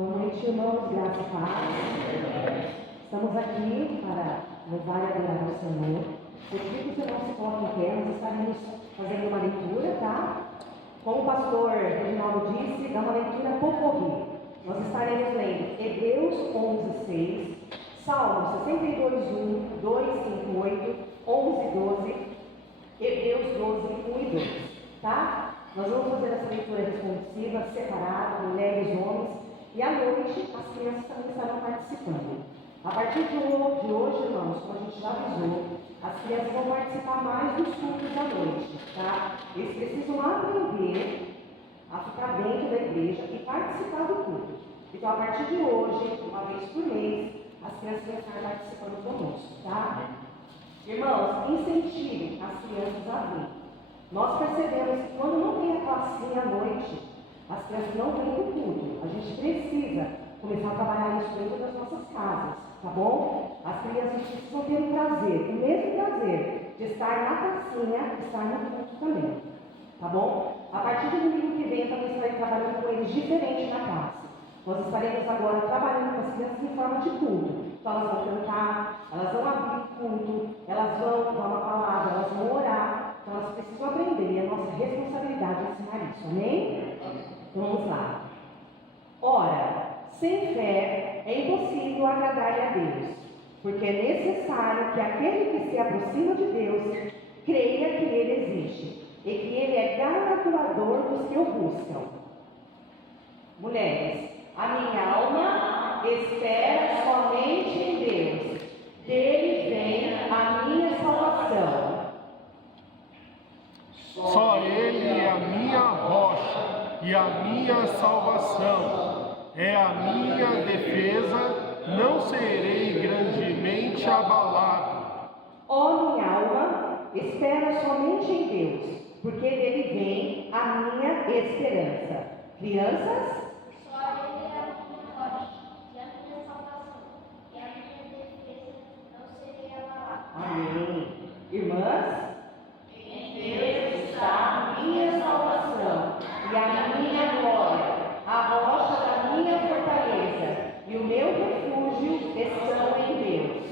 Boa noite, irmãos, graça e paz. Estamos aqui para louvar e adorar ao Senhor. Eu digo que você não se coloque em pé, nós estaremos fazendo uma leitura, tá? Como o pastor Reginaldo disse, é uma leitura pocorri. Nós estaremos lendo Hebreus 11:6, Salmo 62:1, 2:5:8, 11:12, Hebreus 12:1 e 2, tá? Nós vamos fazer essa leitura responsiva, separada, mulheres e homens, e à noite as crianças também estarão participando. A partir de hoje, irmãos, como a gente já avisou, as crianças vão participar mais dos cultos da noite, tá? Eles precisam aprender a ficar dentro da igreja e participar do culto. Então, a partir de hoje, uma vez por mês, as crianças vão estar participando conosco, tá? Irmãos, incentivem as crianças a vir. Nós percebemos que quando não tem a classinha à noite, as crianças não vêm para o culto. A gente precisa começar a trabalhar isso dentro das nossas casas, tá bom? As crianças precisam ter o prazer, o mesmo prazer de estar na classinha, estar no culto também, tá bom? A partir do domingo que vem, eu também estarei trabalhando com eles diferente na classe. Nós estaremos agora trabalhando com as crianças em forma de culto. Então elas vão cantar, elas vão abrir o culto, elas vão dar uma palavra, elas vão orar. Então elas precisam aprender, e é a nossa responsabilidade ensinar isso, amém? Então vamos lá. Ora, sem fé é impossível agradar-lhe a Deus, porque é necessário que aquele que se aproxima de Deus creia que Ele existe e que Ele é galardoador dos que o buscam. Mulheres, a minha alma espera somente em Deus, dele vem a minha salvação. Só Ele é a minha rocha e a minha salvação, é a minha defesa, não serei grandemente abalado. Ó minha alma, espera somente em Deus, porque dele vem a minha esperança. Crianças? Só Ele é a minha rocha e a minha salvação, e a minha defesa, não serei abalado. Amém. Irmãs? Em Deus está a minha salvação e a minha glória, a rocha da minha fortaleza e o meu refúgio estão em Deus.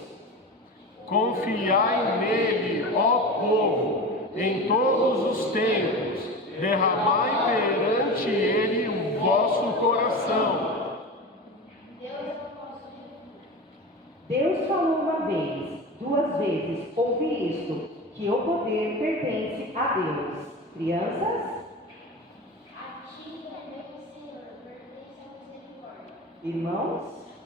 Confiai nele, ó povo, em todos os tempos, derramai perante ele o vosso coração. Deus é o nosso refúgio. Deus falou uma vez, duas vezes, ouvi isto, que o poder pertence a Deus. Crianças? A ti também, Senhor, pertence a misericórdia. Irmãos?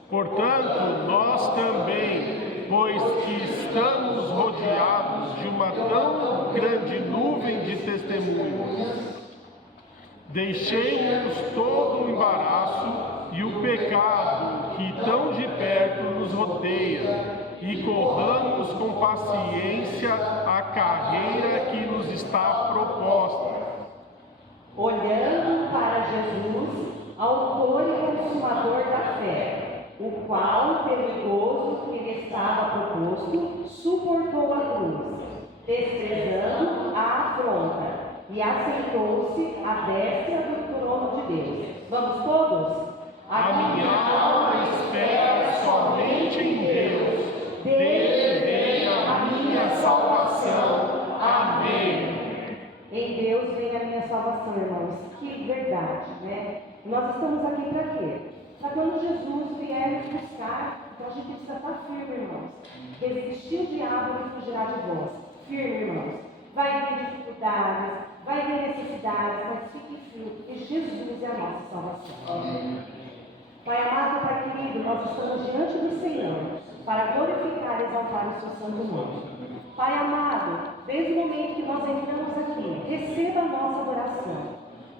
Portanto, nós também, pois que estamos rodeados de uma tão grande nuvem de testemunhas, deixemos todo o embaraço e o pecado que tão de perto nos rodeia e corramos com paciência a carreira que nos está proposta. Olhando para Jesus, autor e consumador da fé, o qual, pelo gozo que lhe estava proposto, suportou a cruz, desprezando a afronta, e assentou-se à destra do trono de Deus. Vamos todos? A minha alma espera somente em Deus, dele vem a minha salvação. Amém. Em Deus vem a minha salvação, irmãos. Que verdade, né? Nós estamos aqui para quê? Para quando Jesus vier nos buscar, então a gente precisa estar firme, irmãos. Resistir o diabo e fugirá de vós. Firme, irmãos. Vai ter dificuldades, vai ter necessidades, mas fique firme, porque Jesus é a nossa salvação. Amém. Pai amado, Pai querido, nós estamos diante do Senhor para glorificar e exaltar o seu santo nome. Pai amado, desde o momento que nós entramos aqui, receba a nossa adoração.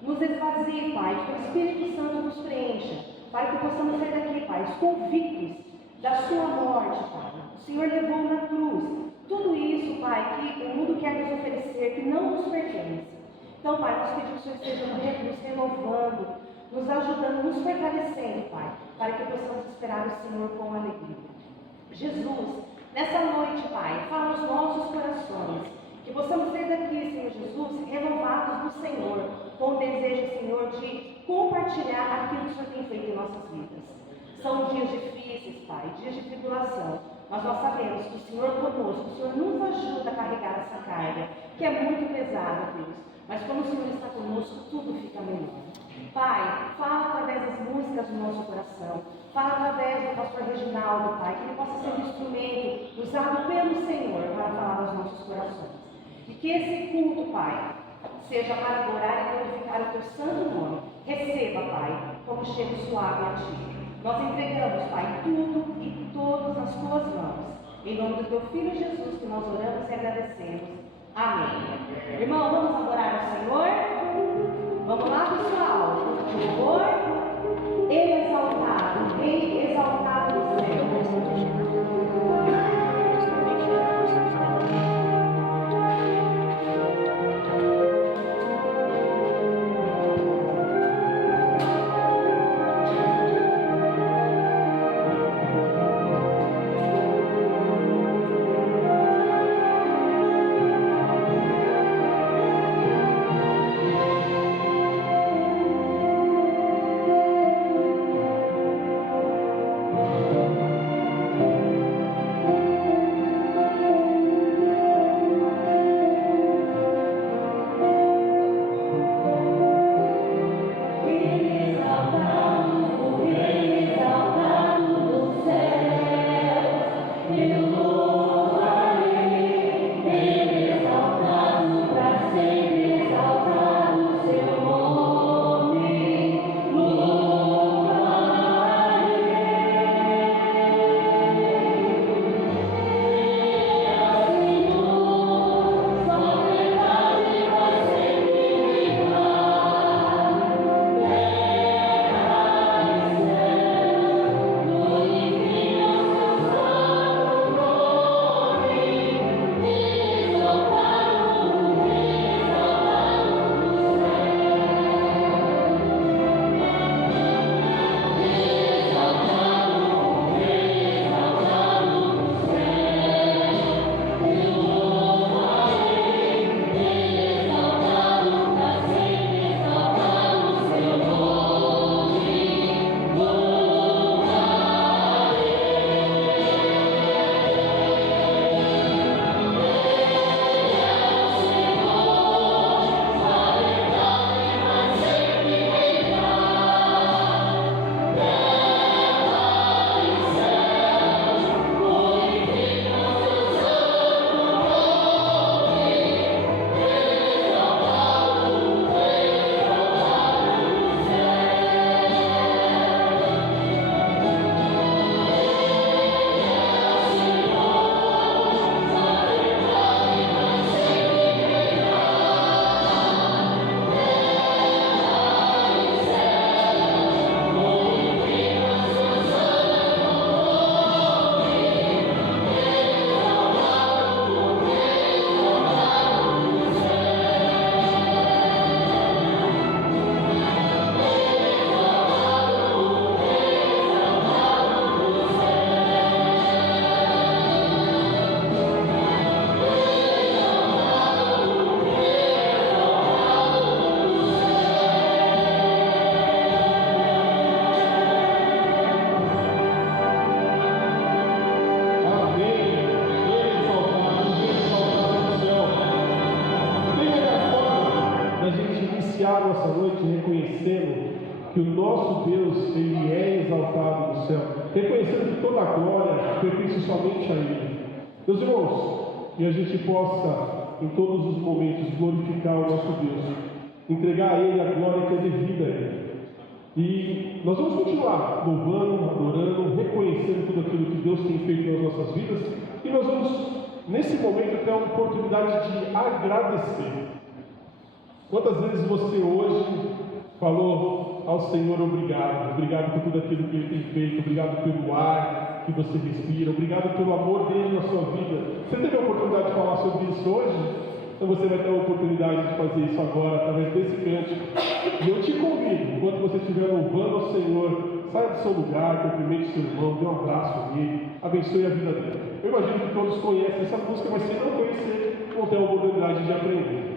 Nos esvazie, Pai, que o Espírito Santo nos preencha, para que possamos sair daqui, Pai, convictos da sua morte, Pai. O Senhor levou na cruz tudo isso, Pai, que o mundo quer nos oferecer, que não nos pertence. Então, Pai, nós pedimos que o Senhor esteja nos renovando, nos ajudando, nos fortalecendo, Pai, para que possamos esperar o Senhor com alegria. Jesus, nessa noite, Pai, fala aos nossos corações, que possamos sair daqui, Senhor Jesus, renovados no Senhor, com o desejo, Senhor, de compartilhar compartilhar aquilo que o Senhor tem feito em nossas vidas. São dias difíceis, Pai, dias de tribulação, mas nós sabemos que o Senhor conosco, o Senhor nos ajuda a carregar essa carga, que é muito pesada, Deus. Mas quando o Senhor está conosco, tudo fica melhor. Pai, fala através das músicas do nosso coração, fala através do pastor Reginaldo, Pai, que ele possa ser um instrumento usado pelo Senhor para falar aos nossos corações. E que esse culto, Pai, seja para adorar e glorificar o teu santo nome. Receba, Pai, como cheiro suave a ti. Nós entregamos, Pai, tudo e todos nas tuas mãos. Em nome do teu Filho Jesus, que nós oramos e agradecemos. Amém. Irmão, vamos adorar ao Senhor? Vamos lá, pessoal. Louvor, Ele exaltado, Rei exaltado no céu. iniciar a nossa noite reconhecendo que o nosso Deus, Ele é exaltado no céu, reconhecendo que toda a glória pertence somente a Ele. Meus irmãos, que a gente possa, em todos os momentos, glorificar o nosso Deus, entregar a Ele a glória que é devida a Ele. E nós vamos continuar louvando, adorando, reconhecendo tudo aquilo que Deus tem feito nas nossas vidas, e nós vamos, nesse momento, ter a oportunidade de agradecer. Quantas vezes você hoje falou ao Senhor obrigado por tudo aquilo que Ele tem feito, obrigado pelo ar que você respira, obrigado pelo amor dEle na sua vida? Você teve a oportunidade de falar sobre isso hoje? Então você vai ter a oportunidade de fazer isso agora, através desse cântico. E eu te convido, enquanto você estiver louvando ao Senhor, saia do seu lugar, cumprimente seu irmão, dê um abraço nele, abençoe a vida dele. Eu imagino que todos conhecem essa música, mas se não conhecer, vão ter a oportunidade de aprender.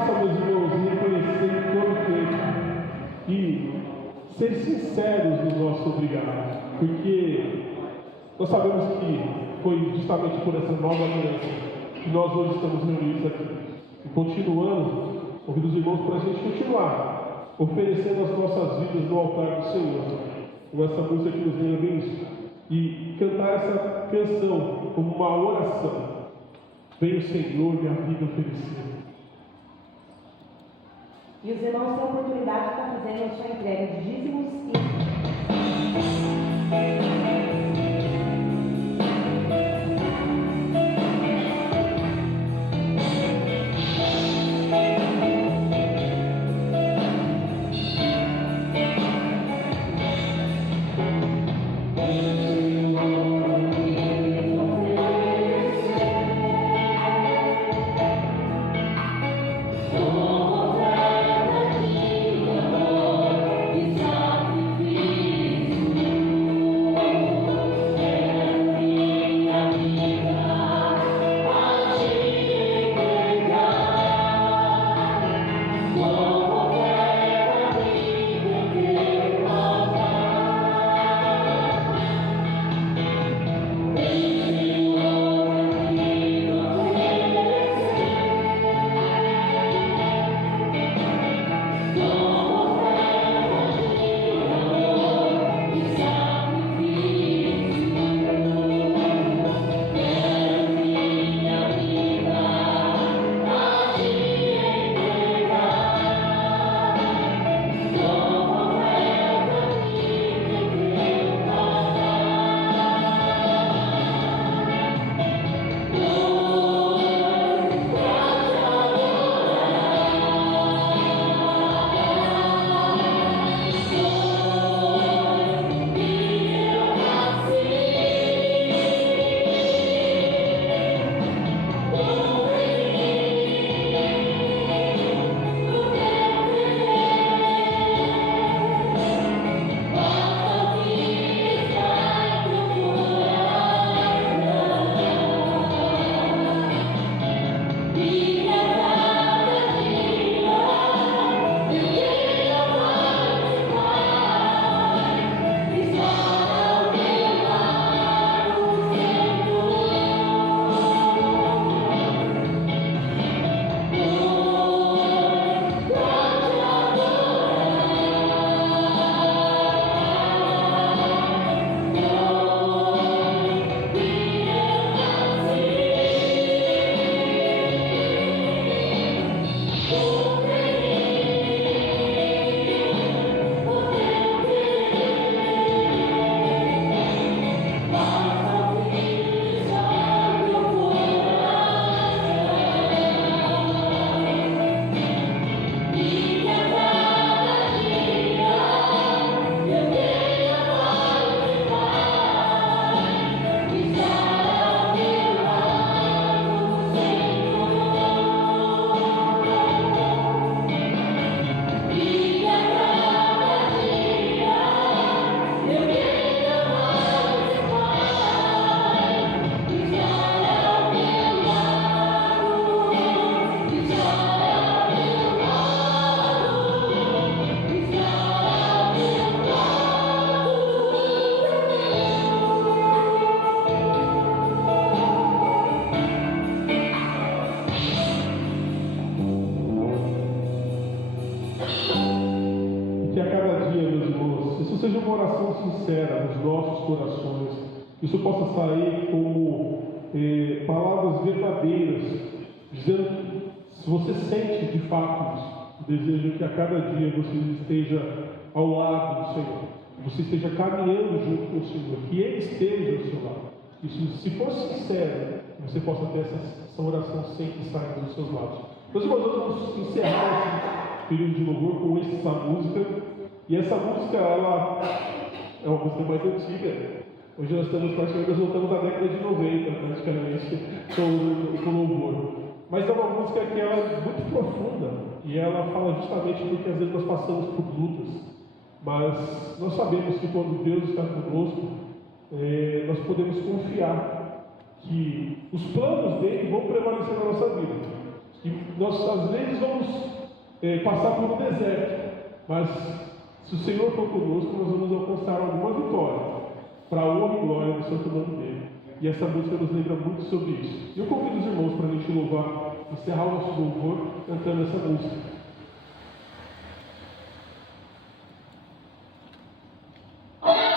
possa, meus irmãos, reconhecer em todo tempo e ser sinceros no nosso obrigado, porque nós sabemos que foi justamente por essa nova aliança que nós hoje estamos reunidos aqui. E continuando, ouvindo os irmãos, para a gente continuar oferecendo as nossas vidas no altar do Senhor, com essa música que nos lembra bem isso, e cantar essa canção como uma oração. Vem o Senhor minha vida oferecer. E os irmãos têm a oportunidade de estar fazendo a sua entrega de dízimos e seja uma oração sincera nos nossos corações, isso possa sair como palavras verdadeiras, dizendo, se você sente de fato isso, desejo que a cada dia você esteja ao lado do Senhor, você esteja caminhando junto com o Senhor, que Ele esteja ao seu lado. Isso, se for sincero, você possa ter essa oração sempre saindo dos seus lábios. Meus irmãos, nós vamos encerrar esse período de louvor com essa música. E essa música, ela é uma música mais antiga. Hoje nós voltamos à década de 90, praticamente, com louvor. Mas é uma música que ela é muito profunda. E ela fala justamente porque às vezes nós passamos por lutas. Mas nós sabemos que quando Deus está conosco, nós podemos confiar que os planos dele vão prevalecer na nossa vida. E nós às vezes vamos passar por um deserto, mas se o Senhor for conosco, nós vamos alcançar alguma vitória, para a honra e glória do santo nome dele. E essa música nos lembra muito sobre isso. Eu convido os irmãos para a gente louvar, encerrar o nosso louvor cantando essa música. Oh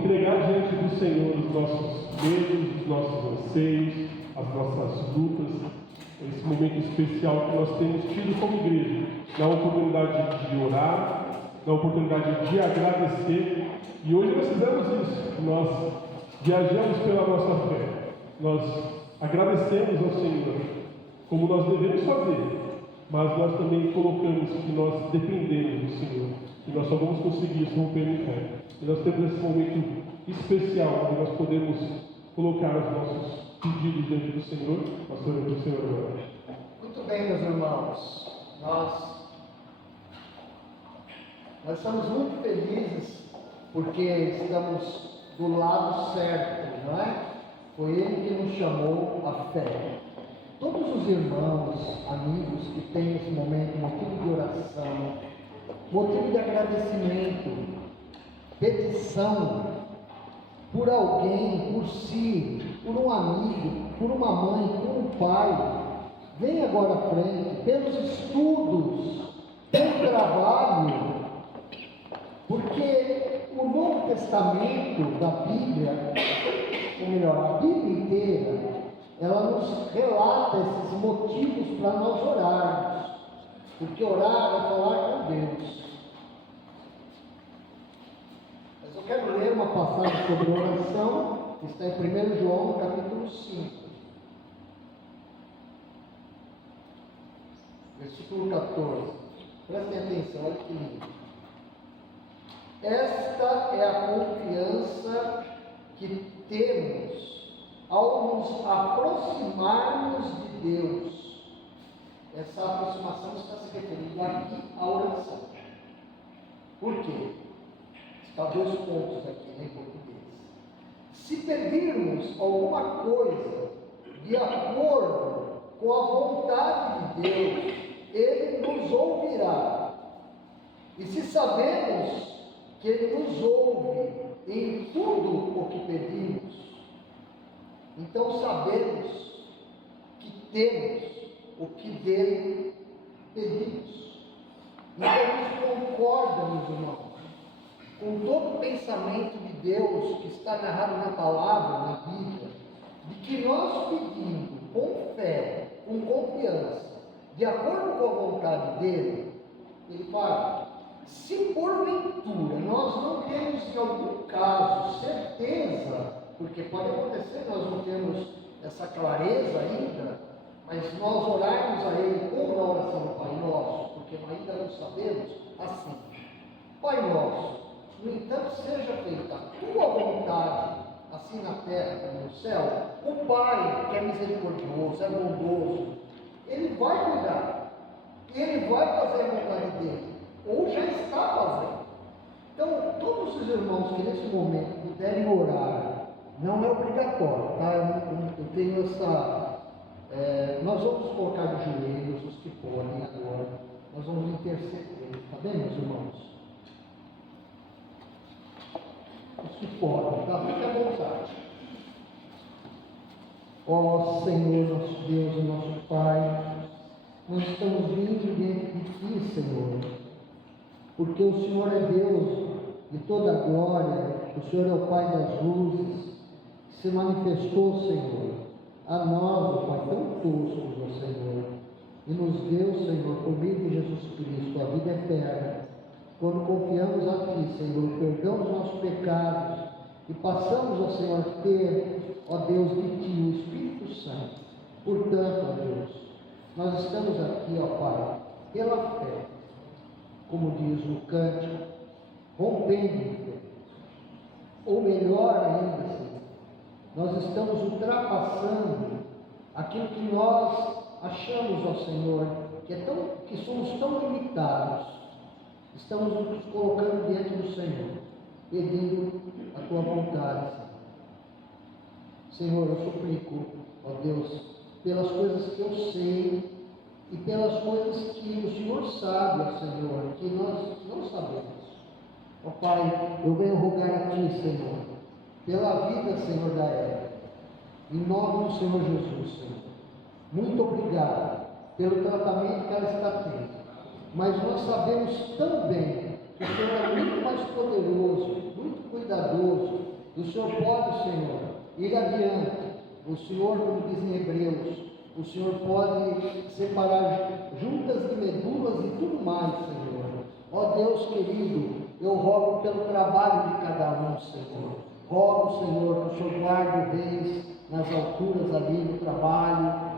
entregar diante do Senhor os nossos medos, os nossos anseios, as nossas lutas. Esse momento especial que nós temos tido como igreja, na oportunidade de orar, na oportunidade de agradecer. E hoje nós fizemos isso, nós viajamos pela nossa fé, nós agradecemos ao Senhor, como nós devemos fazer, mas nós também colocamos que nós dependemos do Senhor, e nós só vamos conseguir isso romper em fé. E nós temos esse momento especial, onde nós podemos colocar os nossos pedidos diante do Senhor. Pastor, do Senhor agora. Muito bem, meus irmãos, nós estamos muito felizes porque estamos do lado certo, não é? Foi Ele que nos chamou à fé. Todos os irmãos, amigos que têm nesse momento motivo de oração, motivo de agradecimento, petição por alguém, por si, por um amigo, por uma mãe, por um pai, vem agora à frente, pelos estudos, pelo trabalho, porque o Novo Testamento da Bíblia, ou melhor, a Bíblia inteira, ela nos relata esses motivos para nós orarmos, porque orar é falar com Deus. Mas eu quero ler uma passagem sobre oração, que está em 1 João, capítulo 5, versículo 14. Prestem atenção, olha que lindo. Esta é a confiança que temos ao nos aproximarmos de Deus. Essa aproximação está se referindo aqui à oração. Por quê? Está 2 pontos aqui em português. Se pedirmos alguma coisa de acordo com a vontade de Deus, Ele nos ouvirá. E se sabemos que Ele nos ouve em tudo o que pedimos, então sabemos que temos o que dele pedimos. Então isso concorda, meus irmãos, com todo o pensamento de Deus que está narrado na palavra, na Bíblia, de que nós pedindo com fé, com confiança, de acordo com a vontade dele, ele fala. Se porventura nós não temos em algum caso certeza, porque pode acontecer, nós não temos essa clareza ainda, mas nós orarmos a Ele como na oração do Pai Nosso, porque ainda não sabemos, assim: Pai Nosso, no entanto, seja feita a Tua vontade, assim na terra como no céu. O Pai, que é misericordioso, é bondoso, Ele vai cuidar, Ele vai fazer a vontade dEle, ou já está fazendo. Então, todos os irmãos que nesse momento puderem orar, não é obrigatório, tá? Eu tenho essa. Nós vamos colocar de joelhos os que podem agora, nós vamos interceder, tá bem, meus irmãos? Os que podem, tá? Fique à vontade. Ó Senhor, nosso Deus e nosso Pai, nós estamos vindo diante de Ti, Senhor, porque o Senhor é Deus de toda a glória, o Senhor é o Pai das luzes, que se manifestou, Senhor, a nós, ó Pai, tão toscos, ó Senhor, e nos deu, Senhor, por meio de Jesus Cristo, a vida eterna, quando confiamos a Ti, Senhor, o perdão dos nossos pecados, e passamos, ó Senhor, a ter, ó Deus, de Ti, o Espírito Santo. Portanto, ó Deus, nós estamos aqui, ó Pai, pela fé, como diz o cântico, rompendo em fé. Ou melhor ainda, Senhor, nós estamos ultrapassando aquilo que nós achamos, ó Senhor, que somos tão limitados. Estamos nos colocando diante do Senhor, pedindo a Tua vontade, Senhor. Senhor, eu suplico, ó Deus, pelas coisas que eu sei e pelas coisas que o Senhor sabe, ó Senhor, que nós não sabemos. Ó Pai, eu venho rogar a Ti, Senhor, pela vida, Senhor, da Eva, em nome do Senhor Jesus, Senhor. Muito obrigado pelo tratamento que ela está tendo, mas nós sabemos também que o Senhor é muito mais poderoso, muito cuidadoso. O Senhor pode, Senhor, ir adiante. O Senhor, como diz em Hebreus, o Senhor pode separar juntas de medulas e tudo mais, Senhor. Ó Deus querido, eu rogo pelo trabalho de cada um, Senhor. Rogo, Senhor, que o Senhor guarde o Reis nas alturas ali do trabalho.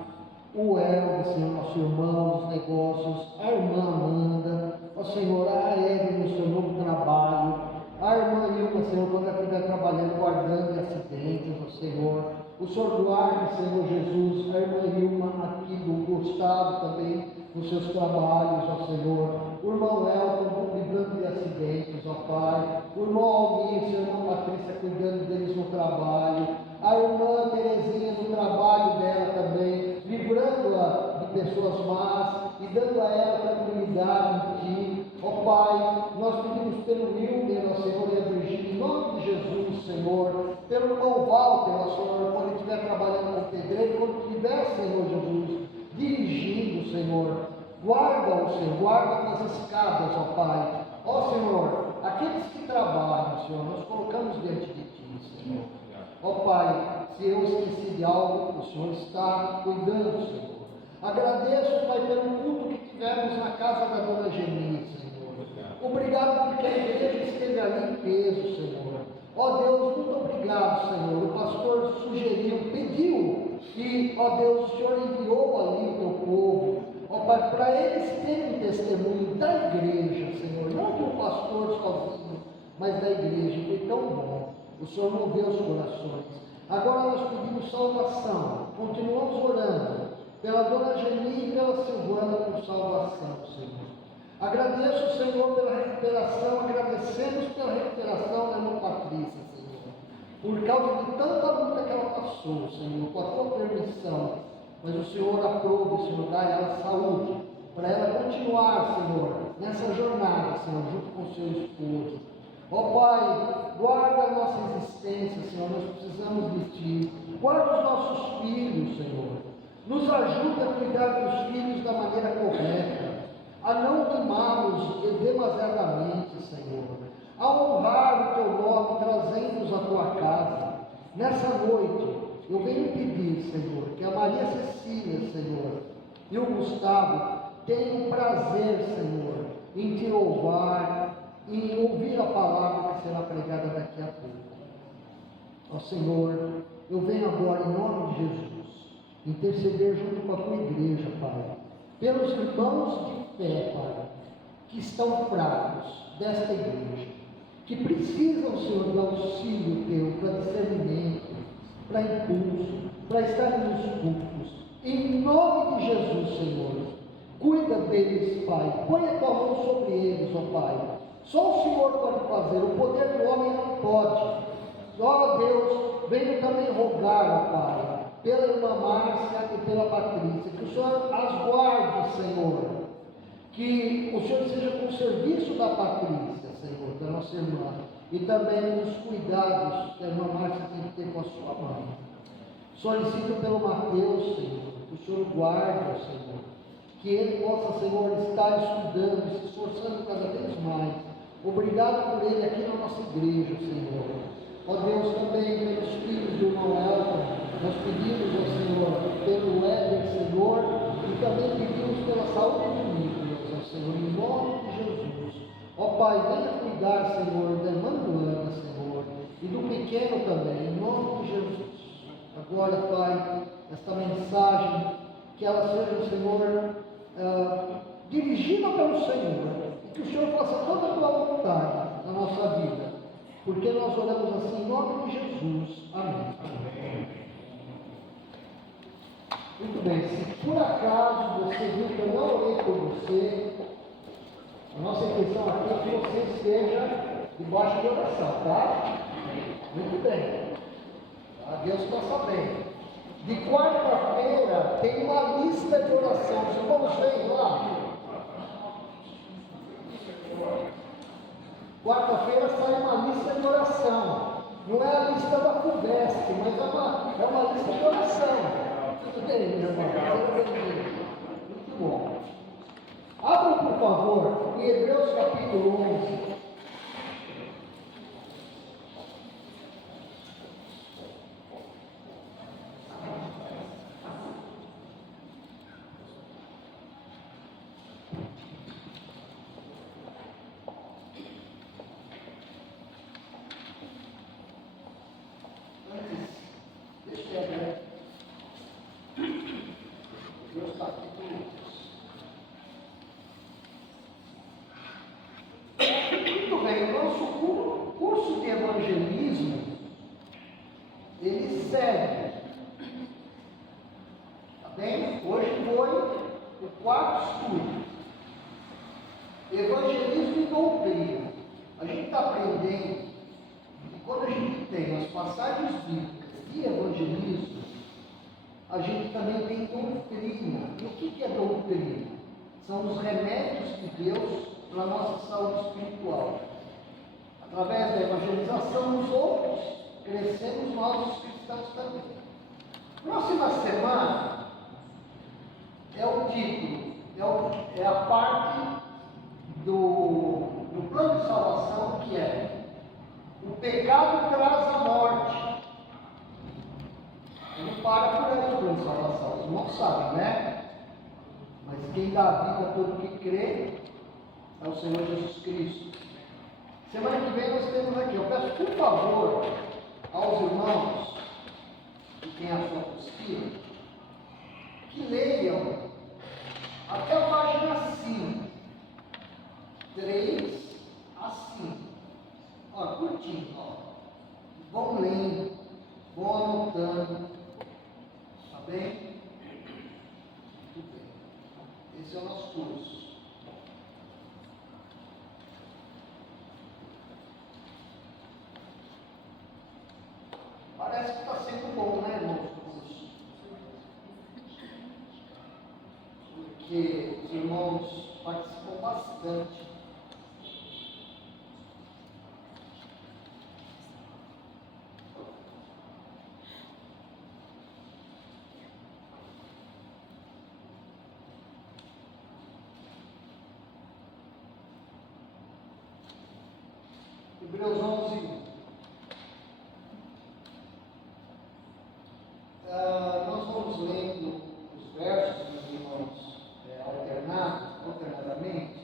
O Elvis, Senhor, nosso irmão nos negócios, a irmã Amanda, ó Senhor, a Eve no seu novo trabalho, a irmã Ilma, Senhor, quando ela estiver trabalhando, guardando de acidentes, ó Senhor, o Senhor Duarte, Senhor Jesus, a irmã Ilma aqui do Gustavo também, nos seus trabalhos, ó Senhor, o irmão Elton, livrando de acidentes, ó Pai, o irmão Almir, a irmã Patrícia, cuidando deles no trabalho, a irmã Terezinha no trabalho dela também, livrando-a de pessoas más e dando a ela tranquilidade em Ti. Ó Pai, nós pedimos pelo Wilder, ó Senhor, e a Virgínia, em nome de Jesus, Senhor, pelo irmão Walter, ó Senhor, quando estiver trabalhando com pedreiro, quando estiver, Senhor Jesus, dirigindo, Senhor, guarda-o, Senhor, guarda nas escadas, ó Pai. Ó Senhor, aqueles que trabalham, Senhor, nós colocamos diante de Ti, Senhor. Ó Pai, se eu esqueci de algo, o Senhor está cuidando, Senhor. Agradeço, Pai, pelo culto que tivemos na casa da Dona Geni, Senhor. Obrigado porque a igreja esteve ali em peso, Senhor. Ó Deus, muito obrigado, Senhor. O pastor sugeriu, pediu que, ó Deus, o Senhor enviou ali o Teu povo, ó Pai, para eles terem testemunho da igreja, Senhor. Não de um pastor sozinho, mas da igreja. Foi tão bom. O Senhor moveu os corações. Agora nós pedimos salvação. Continuamos orando pela Dona Geni e pela Silvana por salvação, Senhor. Agradeço, Senhor, pela recuperação. Agradecemos pela recuperação da irmã Patrícia, Senhor. Por causa de tanta luta que ela passou, Senhor, com a Tua permissão. Mas o Senhor aprove, Senhor, dá a ela saúde. Para ela continuar, Senhor, nessa jornada, Senhor, junto com o seu esposo. Ó Pai, guarda a nossa existência, Senhor, nós precisamos de Ti. Guarda os nossos filhos, Senhor. Nos ajuda a cuidar dos filhos da maneira correta, a não mimá-los demasiadamente, Senhor. A honrar o Teu nome, trazendo-os à Tua casa. Nessa noite, eu venho pedir, Senhor, que a Maria Cecília, Senhor, e o Gustavo tenham prazer, Senhor, em Te louvar, e ouvir a palavra que será pregada daqui a pouco. Ó Senhor, eu venho agora em nome de Jesus, interceder junto com a Tua igreja, Pai, pelos irmãos de fé, Pai, que estão fracos desta igreja, que precisam, Senhor, do auxílio Teu para discernimento, para impulso, para estarem nos cultos. Em nome de Jesus, Senhor, cuida deles, Pai, põe a Tua mão sobre eles, ó Pai. Só o Senhor pode fazer, o poder do homem não pode. Ó Deus, venho também rogar, ó Pai, pela irmã Márcia e pela Patrícia, que o Senhor as guarde, Senhor, que o Senhor seja com o serviço da Patrícia, Senhor, da nossa irmã, e também nos cuidados que a irmã Márcia tem que ter com a sua mãe. Solicito pelo Mateus, Senhor, que o Senhor guarde, Senhor, que ele possa, Senhor, estar estudando e se esforçando cada vez mais. Obrigado por ele aqui na nossa igreja, Senhor. Ó Deus, também pelos filhos do irmão Elton, nós pedimos, ó Senhor, pelo Éder, Senhor, e também pedimos pela saúde do Nicolas, ó Senhor, em nome de Jesus. Ó Pai, venha cuidar, Senhor, da irmã Luana, Senhor, e do pequeno também, em nome de Jesus. Agora, Pai, esta mensagem, que ela seja, Senhor, dirigida pelo Senhor, e que o Senhor faça toda a Tua vontade na nossa vida, porque nós oramos assim em nome de Jesus. Amém. Amém. Muito bem, se por acaso você viu que eu não orei por você, a nossa intenção aqui é que você esteja debaixo de oração, tá? Muito bem. Deus está sabendo. De quarta-feira tem uma lista de oração. Os irmãos vêm lá. Quarta-feira sai uma lista de oração. Não é a lista da FUVEST, mas é uma lista de oração. Tudo bem, meu irmão? Muito bom. Abra, por favor, em Hebreus capítulo 11. gente também tem doutrina. E o que é doutrina? São os remédios de Deus para a nossa saúde espiritual. Através da evangelização dos outros, crescemos nós os cristãos também. Próxima semana é o título, é a parte do plano de salvação, que é: o pecado traz a morte. Ele não para por aí o plano de salvação, os irmãos sabem, né? Mas quem dá a vida a todo que crê é o Senhor Jesus Cristo. Semana que vem nós temos aqui, eu peço por favor aos irmãos que têm a sua apostila, que leiam até a página 5, 3 a 5. Ó, curtinho, ó. Vão lendo, vão anotando, tá bem? Muito bem. Esse é o nosso curso. Parece que está sendo bom, né, irmãos? Porque os irmãos participam bastante. Hebreus 11. Nós vamos lendo os versos, meus irmãos, alternadamente,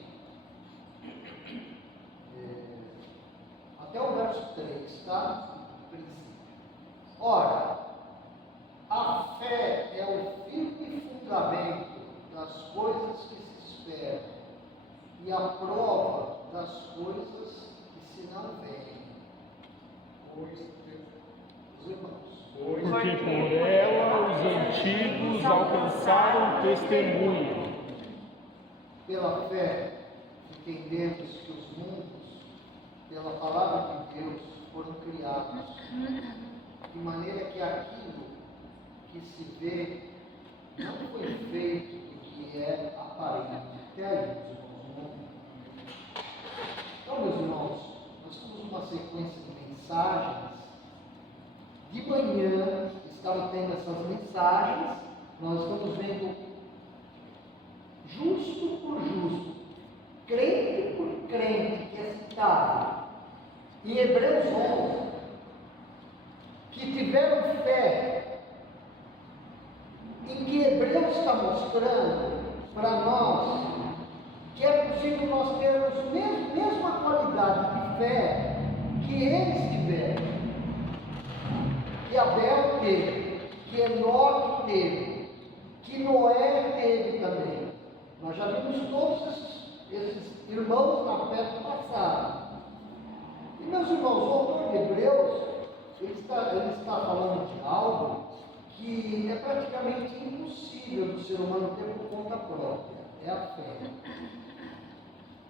até o verso 3, tá? Ora, a fé é o firme fundamento das coisas que se esperam e a prova das coisas que se não veem. Os irmãos. Porque por ela os antigos alcançaram testemunho. Pela fé, entendemos que os mundos, pela palavra de Deus, foram criados, de maneira que aquilo que se vê não foi feito do que é aparente. Até aí, meus irmãos. Então, meus irmãos, nós temos uma sequência de mensagens. De manhã, estamos tendo essas mensagens, nós estamos vendo justo por justo, crente por crente, que é citado em Hebreus 11, que tiveram fé, em que Hebreus está mostrando para nós que é possível nós termos a mesma qualidade de fé que eles tiveram. Que Abel teve, que Enoque teve, que Noé teve também. Nós já vimos todos esses irmãos na fé do passado. E meus irmãos, o autor de Hebreus, ele está falando de algo que é praticamente impossível do ser humano ter por conta própria. É a fé.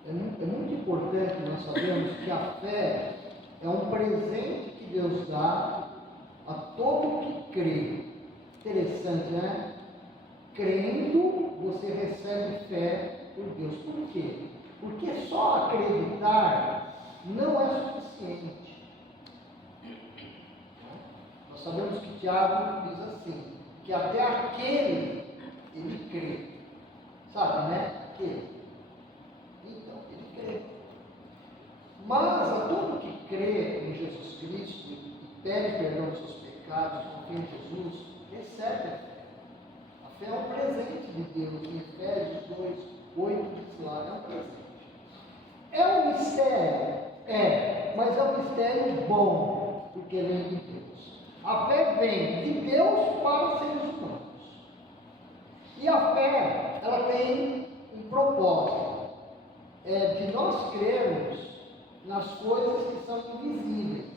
É muito importante nós sabermos que a fé é um presente que Deus dá a todo que crê. Interessante, né? Crendo, você recebe fé por Deus. Por quê? Porque só acreditar não é suficiente. Nós sabemos que Tiago diz assim, que até aquele ele crê. Sabe, né? Aquele. Então, ele crê. Mas a todo que crê em Jesus Cristo e pede perdão dos seus pecados, confia em Jesus, recebe a fé. A fé é um presente de Deus. Em Efésios 2:8 diz lá, é um presente. É um mistério? É, mas é um mistério bom, porque vem de Deus. A fé vem de Deus para os seres humanos. E a fé, ela tem um propósito, de nós crermos nas coisas que são invisíveis,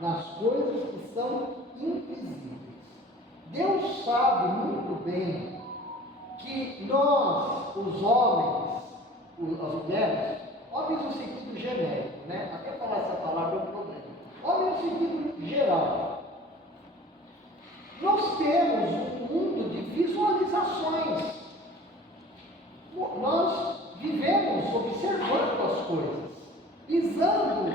nas coisas que são invisíveis. Deus sabe muito bem que nós, os homens, as mulheres, homens no sentido genérico, né? Até falar essa palavra é um problema. Homens no sentido geral. Nós temos mundo de visualizações. Nós vivemos observando as coisas, pisando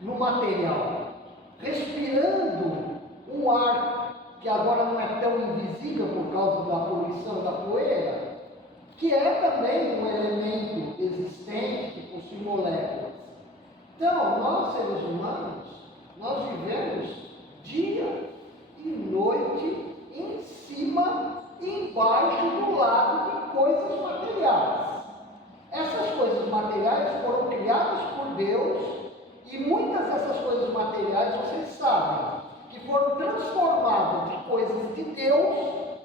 no material, respirando um ar que agora não é tão invisível por causa da poluição da poeira, que é também um elemento existente que possui moléculas. Então, nós seres humanos, nós vivemos dia e noite em cima e embaixo do lado de coisas materiais. Essas coisas materiais foram criadas por Deus e muitas dessas coisas materiais, vocês sabem, que foram transformadas de coisas de Deus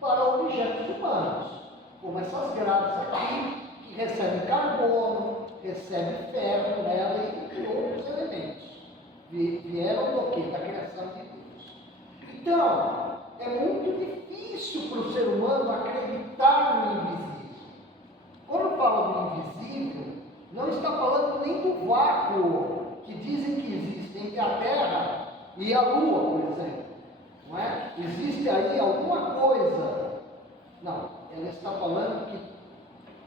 para objetos humanos, como essas grades aqui, que recebem carbono, recebem ferro nela e outros elementos. Vieram do quê? Da criação de Deus. Então, é muito difícil para o ser humano acreditar no invisível. Quando fala do invisível, não está falando nem do vácuo que dizem que existe entre a Terra e a Lua, por exemplo. Não é? Existe aí alguma coisa. Não, ela está falando que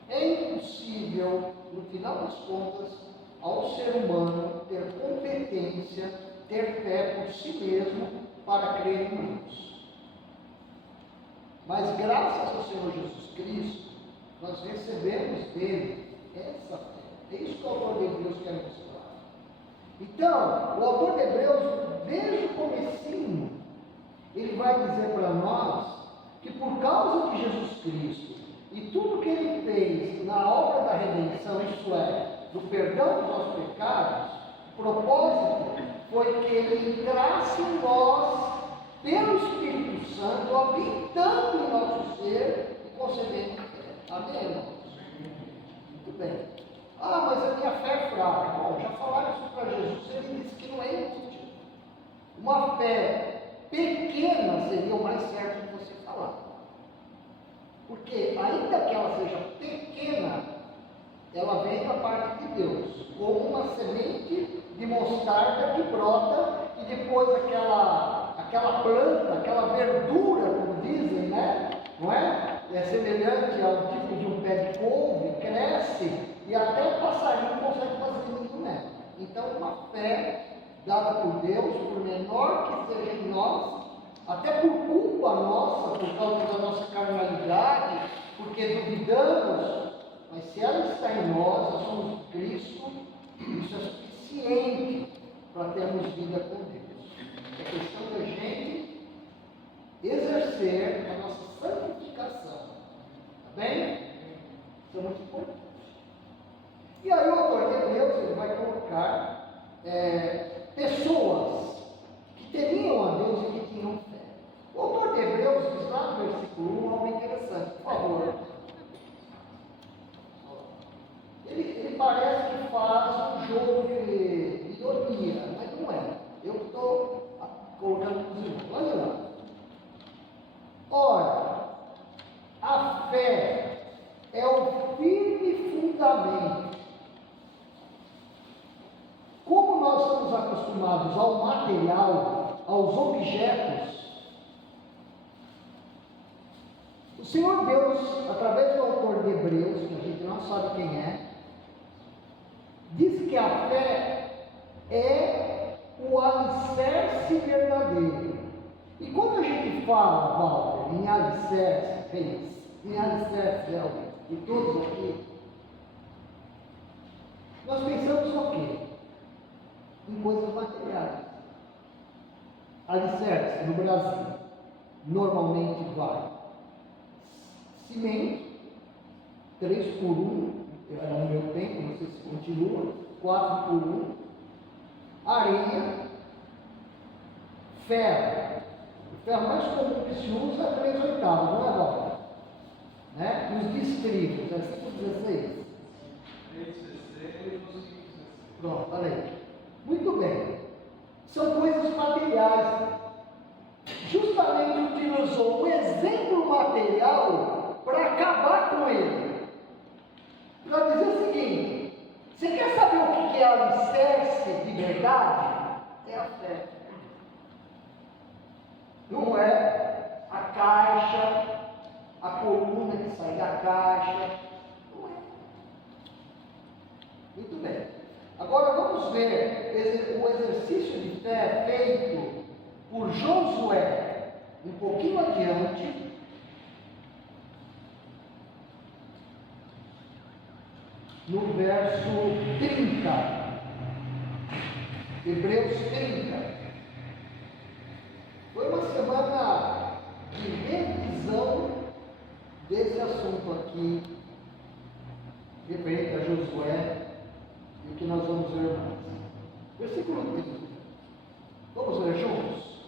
é impossível, no final das contas, ao ser humano ter competência, ter fé por si mesmo para crer em Deus. Mas graças ao Senhor Jesus Cristo, nós recebemos dele essa fé. É isso que o autor de Hebreus quer mostrar. Então, o autor de Hebreus, desde o comecinho, ele vai dizer para nós que por causa de Jesus Cristo e tudo que ele fez na obra da redenção, isto é, do perdão dos nossos pecados, o propósito foi que ele entrasse em nós pelo Espírito Santo, habitando em nosso ser e concedendo fé. Amém, irmãos? Muito bem. Ah, mas a minha fé é fraca. Bom, já falaram isso para Jesus, ele disse que não é inútil. Uma fé pequena seria o mais certo de você falar. Porque, ainda que ela seja pequena, ela vem da parte de Deus, como uma semente de mostarda que brota e depois aquela planta, aquela verdura, como dizem, né? Não é? É semelhante ao tipo de um pé de couve, cresce e até passarinho consegue fazer ninho nela. Então, uma fé dada por Deus, por menor que seja em nós, até por culpa nossa, por causa da nossa carnalidade, porque duvidamos, mas se ela está em nós, nós somos Cristo, isso é suficiente para termos vida com Deus. É questão da gente exercer a nossa santificação. Tá bem? Isso é muito importante. E aí o autor de Hebreus, ele vai colocar pessoas que temiam a Deus e que tinham fé. O autor de Hebreus diz lá no versículo 1 algo interessante, por favor. Ele parece que faz um jogo de ironia, mas não é. Eu estou colocando para os irmãos. Olha lá. Ora, a fé é o firme fundamento. Como nós estamos acostumados ao material, aos objetos, o Senhor Deus, através do autor de Hebreus, que a gente não sabe quem é, diz que a fé é o alicerce verdadeiro. E quando a gente fala, Walter, em alicerce, e todos aqui, nós pensamos o quê? Em coisas materiais. Alicerce, no Brasil, normalmente vai cimento, 3 por 1, era no meu tempo, não sei se continua, 4 por 1, areia, ferro. O ferro mais comum que se usa é 3/8, não é, Walter? Né? E os distritos, é 5/16? 3/16 ou 5/16? Pronto, olha aí. Muito bem. São coisas materiais. Justamente utilizou um exemplo material para acabar com ele. Para dizer o seguinte: você quer saber o que é alicerce de verdade? É a fé. Não é caixa, a coluna que sai da caixa. Não é. Muito bem. Agora vamos ver o exercício de fé feito por Josué, um pouquinho adiante. No verso 30. Hebreus 30. Foi uma semana de revisão desse assunto aqui, referente a Josué, e o que nós vamos ver mais. Versículo 30. Vamos ler juntos?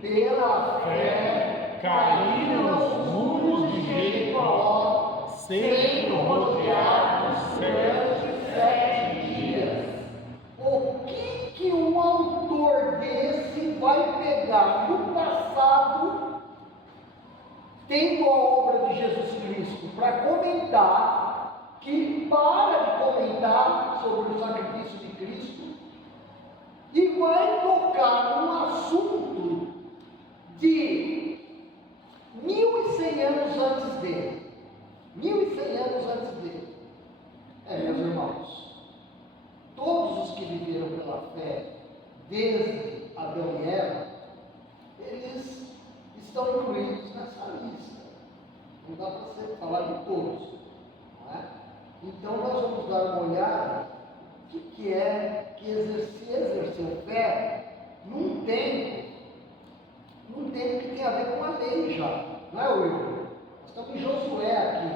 Pela fé caíram os muros de Jericó, sendo rodeados durante 7 dias. O que um autor desse vai pegar no passado, tendo a obra de Jesus Cristo, para comentar, que para de comentar sobre o sacrifício de Cristo, e vai tocar num assunto de 1100 anos antes dele. 1100 anos antes dele. Meus irmãos, todos os que viveram pela fé, desde Adão e Eva, eles estão incluídos nessa lista. Não dá para você falar de todos, não é? Então nós vamos dar uma olhada o que é que exerceu fé num tempo que tem a ver com a lei já, não é, Will? Nós estamos em Josué aqui,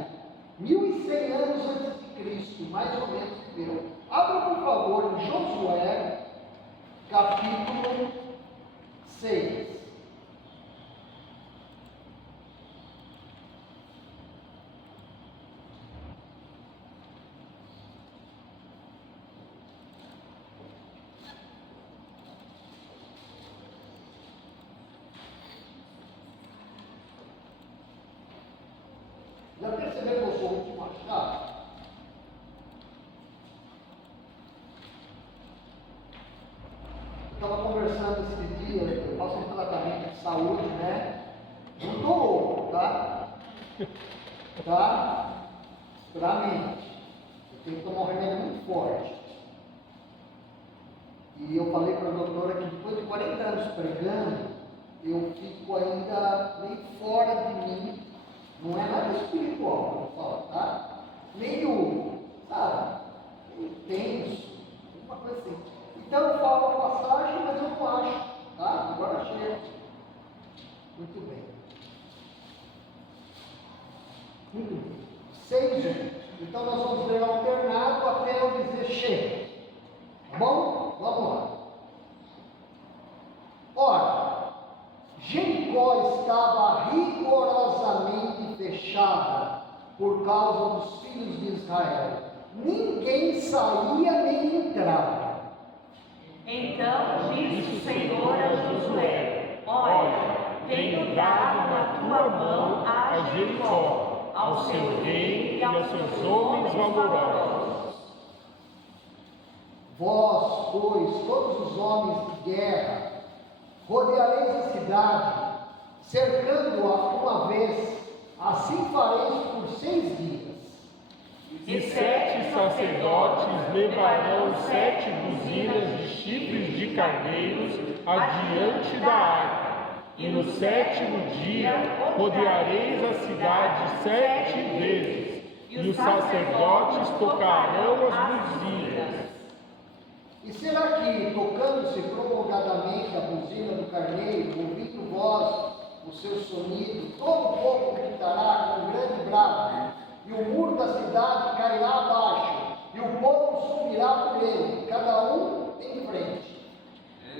1100 anos antes de Cristo, mais ou menos, viu? Abra, por favor, em Josué, capítulo 6. Já percebeu que eu sou o último a achar? Eu estava conversando esse dia, eu faço um tratamento de saúde, né? Não estou louco, tá? Tá? Para a mente. Eu tenho que tomar um remédio muito forte. E eu falei para a doutora que depois de 40 anos pregando, eu fico ainda meio fora de mim. Não é nada espiritual, eu falo, tá? Meio, sabe? Meio tenso, alguma coisa assim. Então eu falo a passagem, mas eu não acho, tá? Agora chega. Muito bem. Muito bem. 6. Então nós vamos ler alternado até eu dizer chega. Tá bom? Vamos lá. Ora, Jericó estava rigorosamente fechada por causa dos filhos de Israel. Ninguém saía nem entrava. Então disse o Senhor a Josué: Olha, tenho dado na tua mão a Jericó, ao seu rei e aos seus homens valorosos. Vós, pois, todos os homens de guerra, rodeareis a cidade, cercando-a uma vez, assim fareis por 6 dias. E 7 sacerdotes levarão 7 buzinas de chifres de carneiros adiante da arca. E no 7º dia rodeareis a cidade 7 vezes, e os sacerdotes tocarão as buzinas. E será que, tocando-se prolongadamente a buzina do carneiro, ouvindo vós o seu sonido, todo o povo gritará com um grande brado, e o muro da cidade cairá abaixo, e o povo subirá por ele, cada um em frente.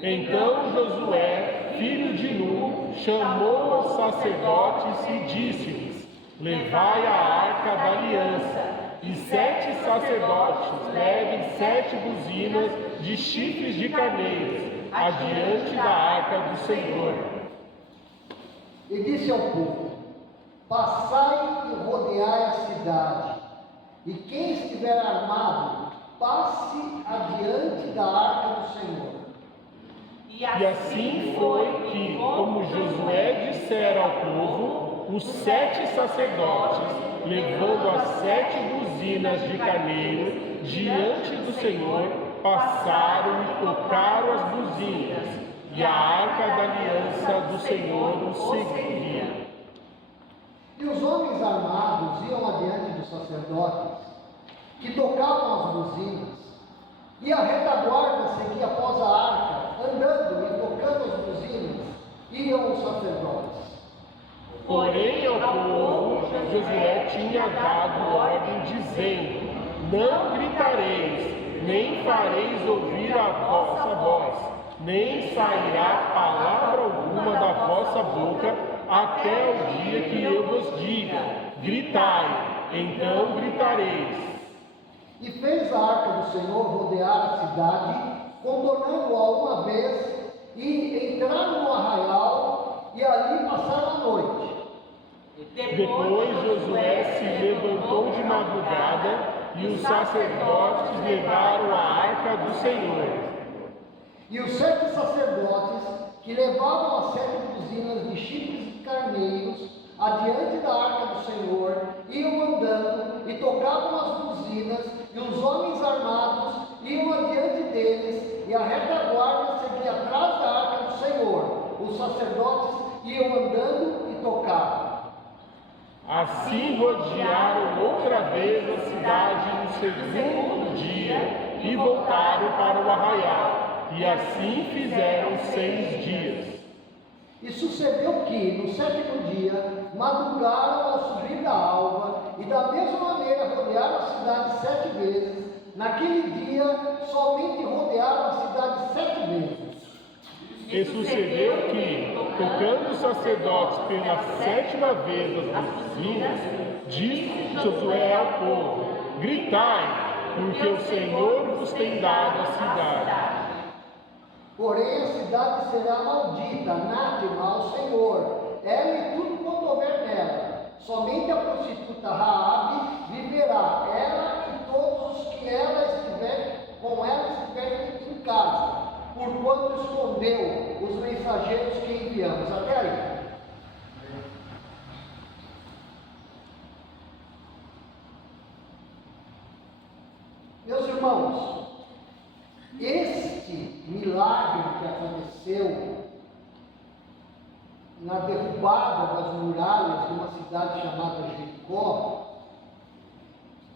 Então Josué, filho de Nun, chamou os sacerdotes e disse-lhes: Levai a arca da aliança. E 7 sacerdotes levem 7 buzinas de chifres de carneiros adiante da arca do Senhor. E disse ao povo: Passai e rodeai a cidade, e quem estiver armado, passe adiante da arca do Senhor. E assim foi que, como Josué dissera ao povo, os 7 sacerdotes, levando as 7 buzinas de carneiro diante do Senhor, passaram e tocaram as buzinas, e a arca da aliança do Senhor os seguia. E os homens armados iam adiante dos sacerdotes, que tocavam as buzinas, e a retaguarda seguia após a arca, andando e tocando as buzinas, iam os sacerdotes. Porém, ao povo, Josué tinha dado ordem, dizendo: não gritareis, nem fareis ouvir a vossa voz, nem sairá palavra alguma da vossa boca, até o dia que eu vos diga: gritai, então gritareis. E fez a arca do Senhor rodear a cidade, contornando-a uma vez, e entraram no arraial, e ali passaram a noite. Depois Josué se levantou de madrugada, e os sacerdotes levaram a arca do Senhor. E os 7 sacerdotes, que levavam as 7 buzinas de chifres de carneiros, adiante da arca do Senhor, iam andando e tocavam as buzinas, e os homens armados iam adiante deles, e a retaguarda seguia atrás da arca do Senhor. Os sacerdotes iam andando e tocavam. Assim rodearam outra vez a cidade no segundo dia e voltaram para o arraial, e assim fizeram 6 dias. E sucedeu que, no 7º dia, madrugaram ao subir da alva, e da mesma maneira rodearam a cidade 7 vezes. Naquele dia, somente rodearam a cidade 7 vezes. E sucedeu que, tocando os sacerdotes pela 7ª vez as buzinas, disse Josué ao povo: gritai, porque o Senhor vos tem dado a cidade. Porém a cidade será maldita, anátema ao Senhor, ela e tudo quanto houver nela. Somente a prostituta Raabe viverá, ela e todos os que com ela estiverem em casa, porquanto escondeu os mensageiros que enviamos. Até aí. Meus irmãos, este milagre que aconteceu na derrubada das muralhas de uma cidade chamada Jericó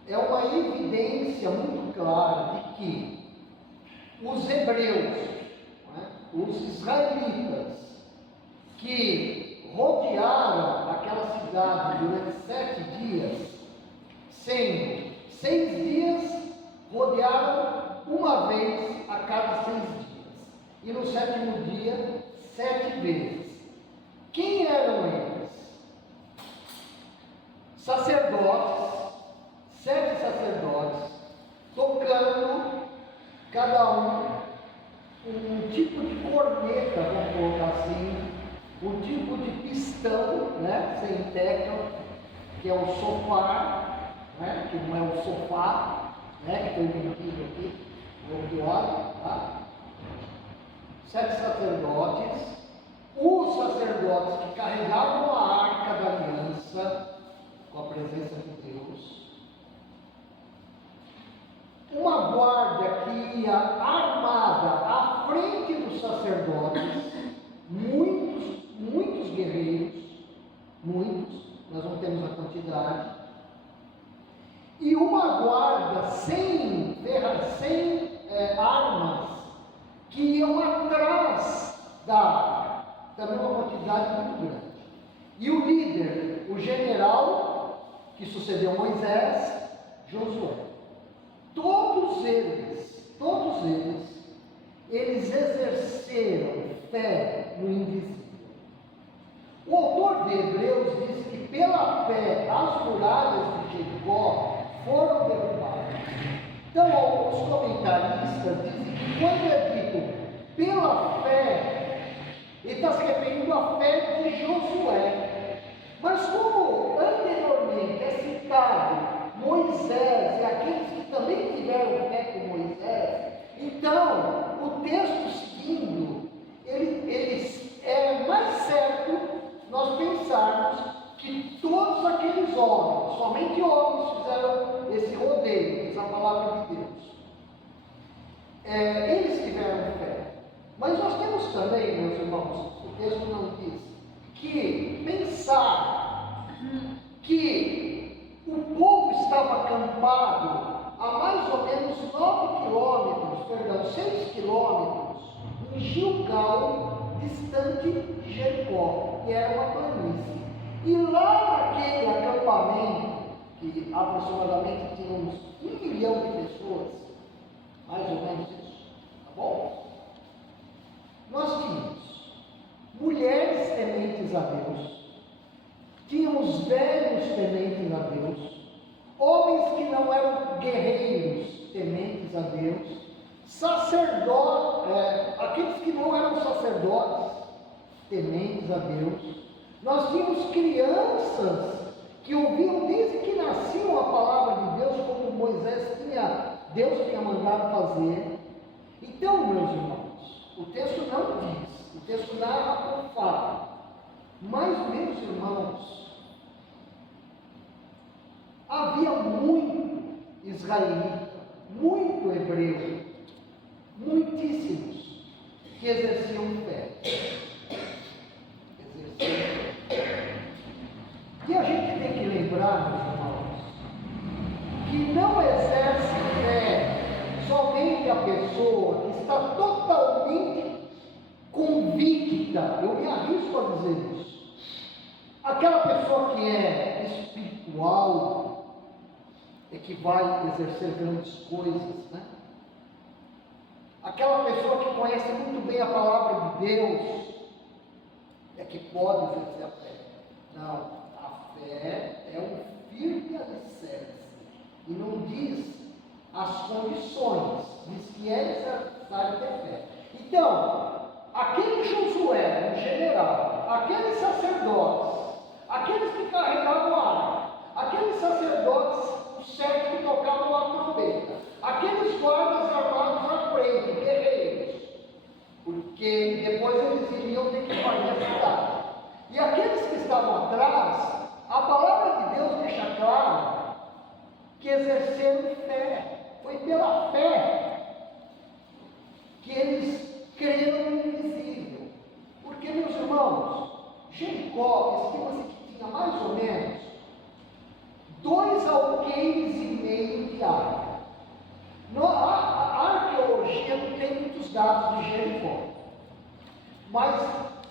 é uma evidência muito clara de que os hebreus, os israelitas, que rodearam aquela cidade durante 7 dias, sendo 6 dias, rodearam uma vez a cada 6 dias, e no 7º dia, 7 vezes. Quem eram eles? Sacerdotes, 7 sacerdotes, tocando cada um tipo de corneta, vamos colocar assim, um tipo de pistão, sem tecla, que é o sofá, que não é o sofá, que tem invertido aqui, do outro lado, tá? 7 sacerdotes, os sacerdotes que carregavam a arca da aliança, com a presença de Deus, uma guarda que ia armada à frente dos sacerdotes, muitos guerreiros, nós não temos a quantidade, e uma guarda sem armas, que iam atrás da arca, também uma quantidade muito grande. E o líder, o general, que sucedeu Moisés, Josué. Todos eles exerceram fé no invisível. O autor de Hebreus diz que pela fé as muralhas de Jericó foram derrubadas. Então alguns comentaristas dizem que quando é dito pela fé, ele está se referindo à fé de Josué. Mas como anteriormente é citado Moisés e aqueles que também tiveram fé com Moisés, então o texto seguindo, na palavra de Deus. Eles tiveram fé. Mas nós temos também, meus irmãos, o texto não diz, que pensar que o povo estava acampado a mais ou menos 6 quilômetros, em Gilgal, distante de Jericó, que era uma planície. E lá naquele acampamento, que aproximadamente tinha uns 1 milhão de pessoas, mais ou menos isso, tá bom? Nós tínhamos mulheres tementes a Deus, tínhamos velhos tementes a Deus, homens que não eram guerreiros tementes a Deus, sacerdotes, aqueles que não eram sacerdotes tementes a Deus. Nós tínhamos crianças que ouviam desde que nasciam a palavra de Deus, como Deus tinha mandado fazer. Então, meus irmãos, o texto não diz, o texto narra por fato. Mas, meus irmãos, havia muito israelita, muito hebreu, muitíssimos, que exerciam fé. E a gente tem que lembrar, meus irmãos, que não exerce fé somente a pessoa que está totalmente convicta, eu me arrisco a dizer isso, aquela pessoa que é espiritual, é que vai exercer grandes coisas, né? Aquela pessoa que conhece muito bem a palavra de Deus, é que pode exercer a fé. Não, a fé é um firme alicerce, e não diz as condições, diz que é necessário ter fé. Então, aquele Josué, o general, aqueles sacerdotes, aqueles que carregavam a arma, aqueles sacerdotes, os 7 que tocavam a trombeta, aqueles guardas armados à frente, guerreiros, porque depois eles iriam ter que invadir a cidade. E aqueles que estavam atrás, a palavra de Deus deixa claro que exerceram fé. Foi pela fé que eles creram no invisível. Porque, meus irmãos, Jericó, estima-se que tinha mais ou menos 2,5 alqueires de área. A arqueologia não tem muitos dados de Jericó, mas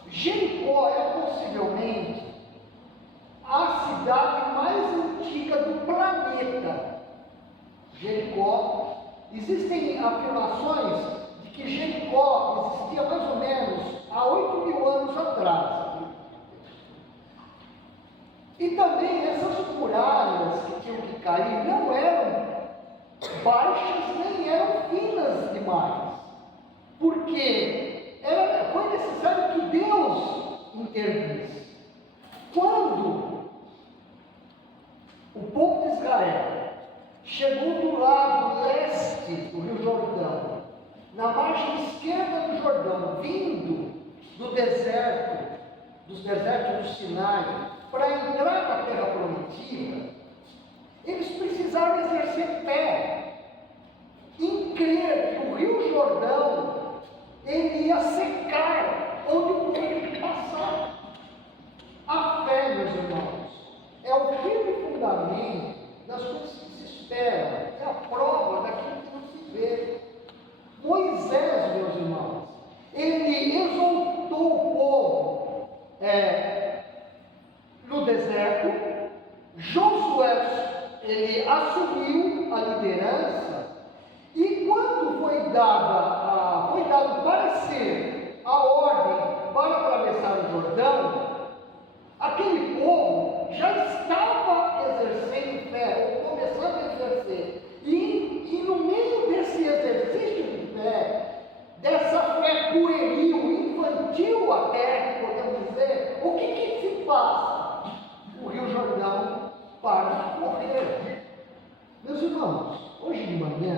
Jericó é possivelmente a cidade mais antiga do planeta. Jericó, existem afirmações de que Jericó existia mais ou menos há 8.000 anos atrás. E também essas muralhas que tinham que cair não eram baixas nem eram finas demais, porque foi necessário que Deus intervisse. Quando o povo de Israel chegou do lado leste do Rio Jordão, na margem esquerda do Jordão, vindo dos desertos do Sinai, para entrar na terra prometida, eles precisaram exercer fé em crer que o Rio Jordão ele ia secar onde o povo ia passar. A fé, meus irmãos, é o firme fundamento das coisas que se esperam, é a prova daquilo que não se vê. Moisés, meus irmãos, ele exaltou o povo no deserto. Josué, ele assumiu a liderança, e quando foi dado parecer a ordem para atravessar o Jordão, aquele povo já estava exercendo fé, ou começando a exercer, e no meio desse exercício de fé, dessa fé pueril, infantil até, podemos dizer, o que se faz? O Rio Jordão para de correr. Meus irmãos, hoje de manhã,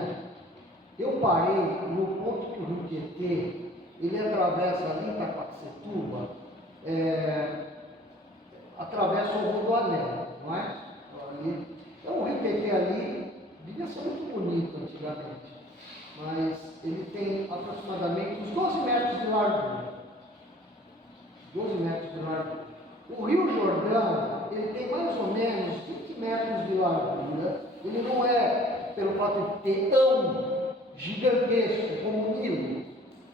eu parei no ponto que o Rio Tietê, ele atravessa ali em Itaquaquecetuba, atravessa o Rodoanel, não é? Então o Rio Tietê ali devia ser muito bonito. bonito antigamente, mas ele tem aproximadamente uns 12 metros de largura. 12 metros de largura. O Rio Jordão, ele tem mais ou menos 20 metros de largura. Ele não é, pelo fato de ter tão gigantesco como o Nilo,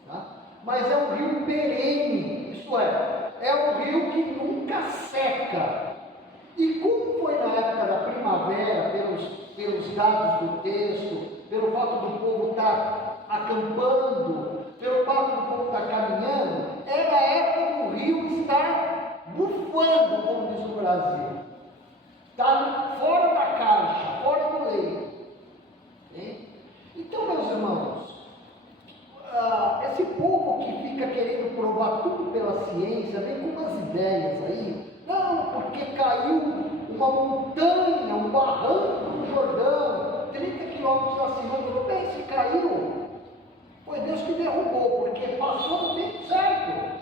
tá? Mas é um rio perene, isto é um rio que nunca seca. E como foi na época da primavera, pelos dados do texto, pelo fato do povo estar acampando, pelo fato do povo estar caminhando, era a época do rio estar bufando, como diz o Brasil. Está fora da caixa, fora do leito. Então, meus irmãos, esse povo que fica querendo provar tudo pela ciência, vem com umas ideias aí. Não, porque caiu uma montanha, um barranco no Jordão, 30 quilômetros acima. Tudo bem, se caiu, foi Deus que derrubou, porque passou no tempo certo.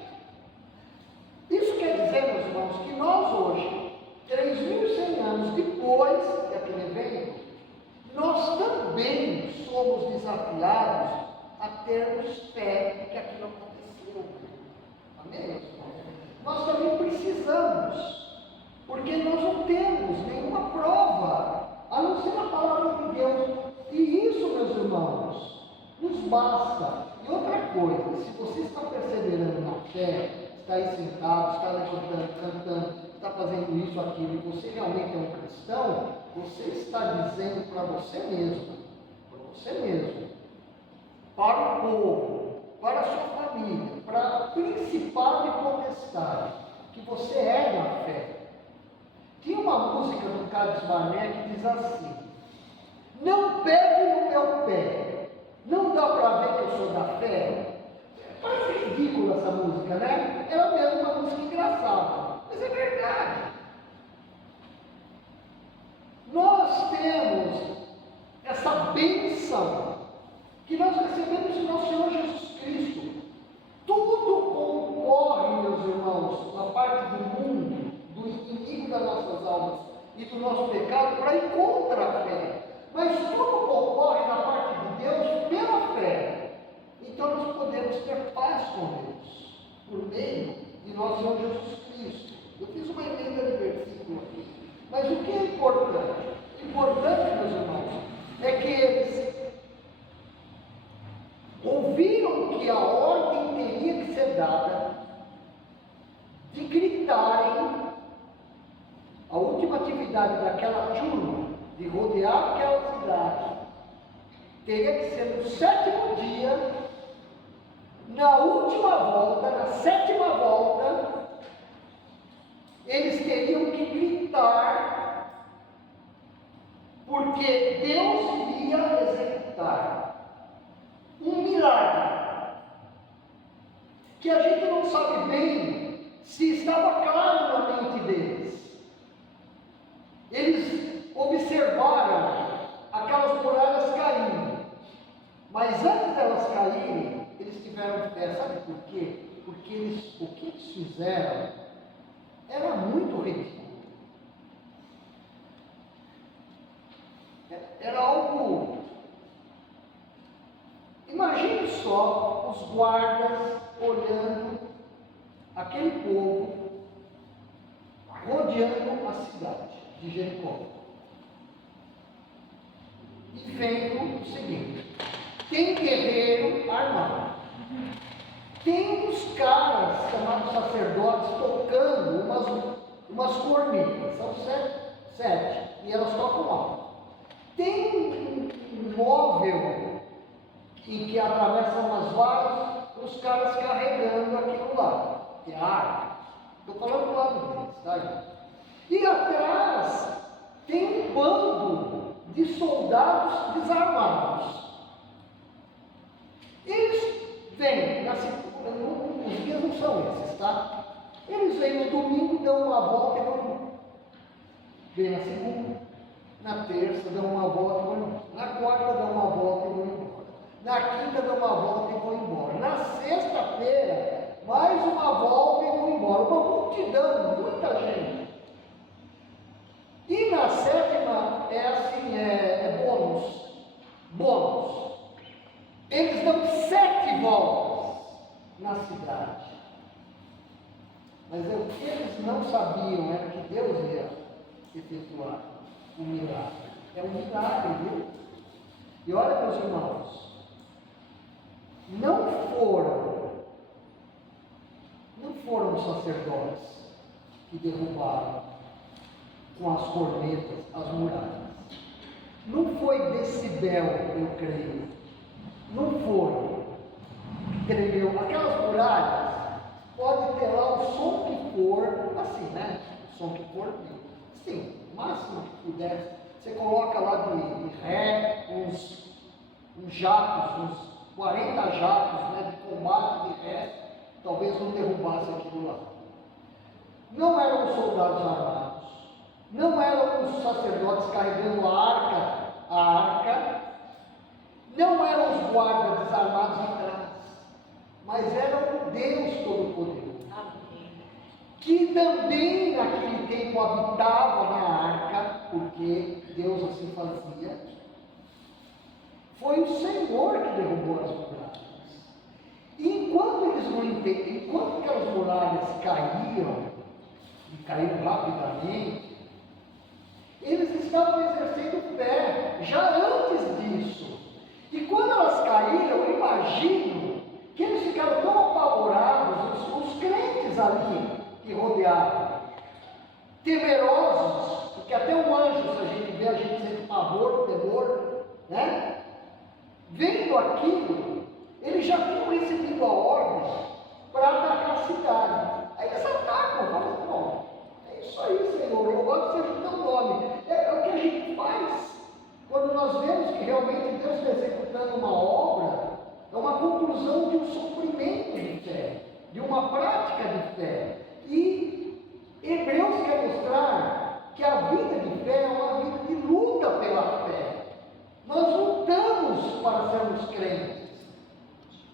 Isso quer dizer, meus irmãos, que nós hoje, 3.100 anos depois daquele evento, nós também somos desafiados a termos fé de que aquilo aconteceu. Amém, meus irmãos? Nós também precisamos, porque nós não temos nenhuma prova, a não ser a palavra de Deus. E isso, meus irmãos, nos basta. E outra coisa, se você está perseverando na fé, está aí sentado, está levantando, cantando, está fazendo isso, aquilo, e você realmente é um cristão, você está dizendo para você mesmo, para o povo, para a sua família, para principado e potestade, que você é na fé. Tinha uma música do Carlos Barnet que diz assim: não pegue no meu pé, não dá para ver que eu sou da fé. Parece ridícula essa música, né? Ela mesmo uma música engraçada, mas é verdade. Nós temos essa bênção que nós recebemos do nosso Senhor Jesus Cristo. Tudo concorre, meus irmãos, na parte do mundo, do inimigo das nossas almas e do nosso pecado, para ir contra a fé. Mas tudo concorre na parte de Deus pela fé. Então nós podemos ter paz com Deus, por meio de nosso Senhor Jesus Cristo. Eu fiz uma emenda de versículo aqui. Mas o que é importante? Importante, meus irmãos, é que eles ouviram que a ordem teria que ser dada de gritarem. A última atividade daquela turma, de rodear aquela cidade, teria que ser no 7º dia, na última volta, na 7ª volta, eles teriam que gritar, porque Deus iria executar um milagre, que a gente não sabe bem se estava claro na mente deles. Eles observaram aquelas muralhas caindo, mas antes delas caírem, eles tiveram fé. Sabe por quê? Porque o que eles fizeram era muito ridículo. Era algo... Imagine só os guardas olhando aquele povo rodeando a cidade de Jericó e vendo o seguinte: tem guerreiro armado, tem uns caras chamados sacerdotes tocando umas cornetas, são 7, e elas tocam alto. Tem um móvel em que atravessa umas varas, os caras carregando aquilo lá, que é a arca. Estou falando do lado deles, tá, gente? E atrás tem um bando de soldados desarmados. Eles vêm, os dias não são esses, tá? Eles vêm no domingo, dão uma volta e vão embora. Vêm na segunda, na terça, dão uma volta e vão embora. Na quarta, dão uma volta e vão embora. Na quinta, dão uma volta e vão embora. Na sexta-feira, mais uma volta e vão embora. Uma multidão, muita gente. E na 7ª é assim, é bônus. não sabiam era que Deus ia efetuar um milagre. É um milagre, viu? E olha, meus irmãos, não foram os sacerdotes que derrubaram com as cornetas as muralhas. Não foi decibel, eu creio. Não foi. Tremeu. Aquelas muralhas, pode ter lá o som que for, assim, né? O som que for, sim, o máximo que puder. Você coloca lá de ré, uns jatos, uns 40 jatos, né, de combate de ré, talvez não derrubasse aquilo lá. Não eram os soldados armados, não eram os sacerdotes carregando a arca, não eram os guardas desarmados atrás, mas era o Deus Todo-Poderoso, que também naquele tempo habitava na arca, porque Deus assim fazia. Foi o Senhor que derrubou as muralhas. E enquanto aquelas muralhas caíam, e caíram rapidamente, eles estavam exercendo fé, já antes disso. E quando elas caíram, eu imagino que eles ficaram tão apavorados, os crentes ali que rodeavam, temerosos, porque até um anjo, se a gente vê, a gente sente pavor, temor, né? Vendo aquilo, eles já tinham recebido a ordem para atacar a cidade. Aí eles atacam, falam assim, bom, é isso aí, Senhor, louvado seja o teu nome. É o que a gente faz quando nós vemos que realmente Deus está executando uma obra, é uma conclusão de um sofrimento de fé, de uma prática de fé. E Hebreus quer mostrar que a vida de fé é uma vida de luta pela fé. Nós lutamos para sermos crentes,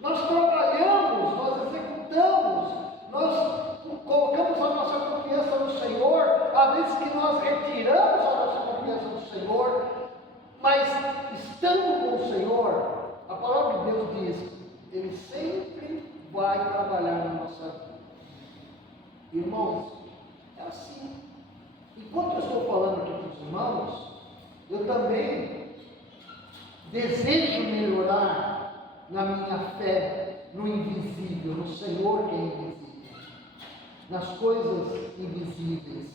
nós trabalhamos, nós executamos, nós colocamos a nossa confiança no Senhor, há vezes que nós retiramos a nossa confiança no Senhor, mas estando com o Senhor, a palavra de Deus diz, Ele sempre vai trabalhar na nossa vida. Irmãos, é assim. Enquanto eu estou falando aqui para os irmãos, eu também desejo melhorar na minha fé, no invisível, no Senhor que é invisível, nas coisas invisíveis,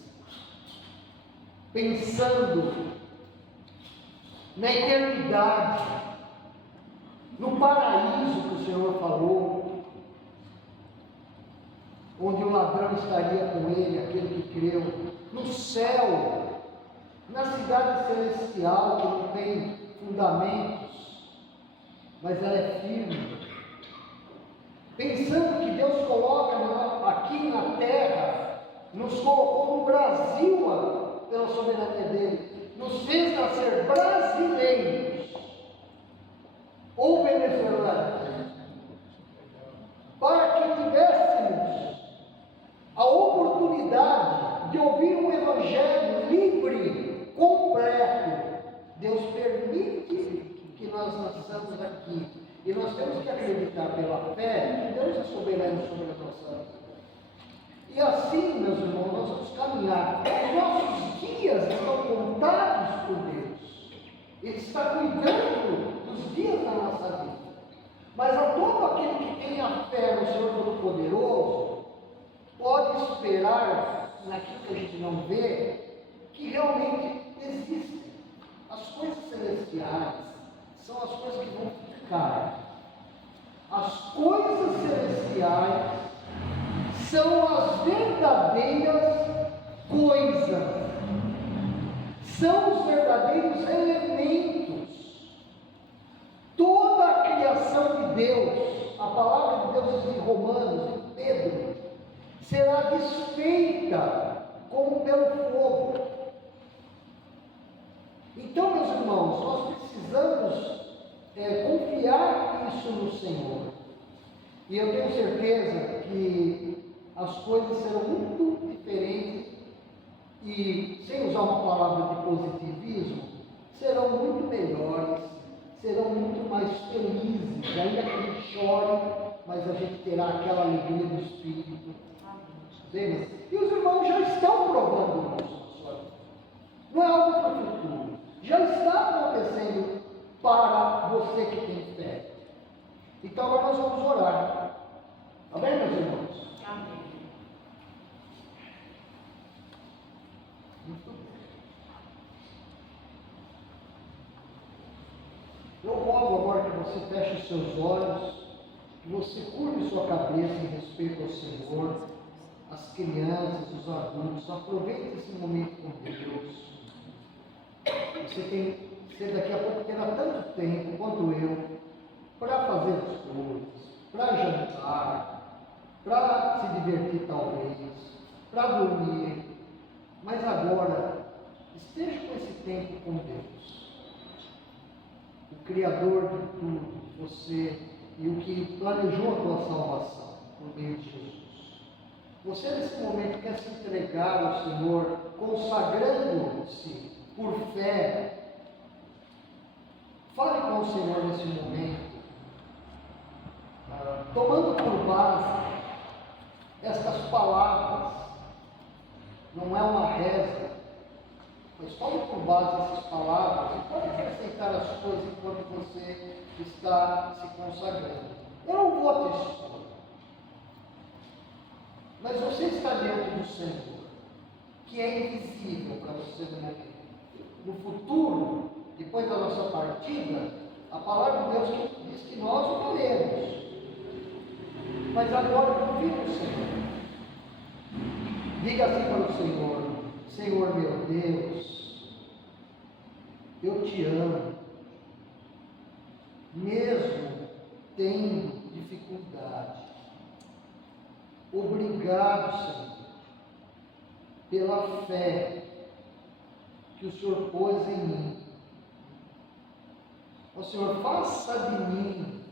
pensando na eternidade, no paraíso que o Senhor falou, onde o ladrão estaria com ele, aquele que creu, no céu, na cidade celestial que não tem fundamentos, mas ela é firme, pensando que Deus coloca aqui na terra, nos colocou no Brasil pela soberania dele, nos fez nascer brasileiros ou venezuelanos, para que tivéssemos a oportunidade de ouvir um evangelho livre, completo. Deus permite que nós nasçamos aqui, e nós temos que acreditar pela fé que Deus é soberano sobre a nossa vida. E assim, meus irmãos, nós vamos caminhar. Os nossos dias estão contados por Deus. Ele está cuidando dos dias da nossa vida. Mas a todo aquele que tem a fé no Senhor Todo-Poderoso, pode esperar naquilo que a gente não vê, que realmente existem. As coisas celestiais são as coisas que vão ficar. As coisas celestiais são as verdadeiras coisas, são os verdadeiros elementos. Toda a criação de Deus, a palavra de Deus diz em Romanos, em Pedro, será desfeita como pelo fogo. Então, meus irmãos, nós precisamos confiar isso no Senhor. E eu tenho certeza que as coisas serão muito diferentes e, sem usar uma palavra de positivismo, serão muito melhores, serão muito mais felizes, ainda que a gente chore, mas a gente terá aquela alegria do Espírito. Demas. E os irmãos já estão provando isso na sua vida. Não é algo para o futuro. Já está acontecendo para você que tem fé. Então agora nós vamos orar. Amém, meus irmãos? Amém. Muito bem. Eu rogo agora que você feche os seus olhos, que você curve sua cabeça em respeito ao Senhor, as crianças, os adultos. Aproveite esse momento com Deus. Você daqui a pouco terá tanto tempo quanto eu para fazer as coisas, para jantar, para se divertir talvez, para dormir. Mas agora, esteja com esse tempo com Deus. O Criador de tudo, você e o que planejou a tua salvação por meio de Jesus. Você nesse momento quer se entregar ao Senhor, consagrando-se por fé. Fale com o Senhor nesse momento, tomando por base estas palavras. Não é uma reza, mas tome por base essas palavras e pode acrescentar as coisas enquanto você está se consagrando. Eu não vou te expor, mas você está diante do Senhor, que é invisível para você no momento. No futuro, depois da nossa partida, a palavra de Deus diz que nós o veremos. Mas agora confie no Senhor. Diga assim para o Senhor: Senhor meu Deus, eu te amo, mesmo tendo dificuldade. Obrigado, Senhor, pela fé que o Senhor pôs em mim. Ó Senhor, faça de mim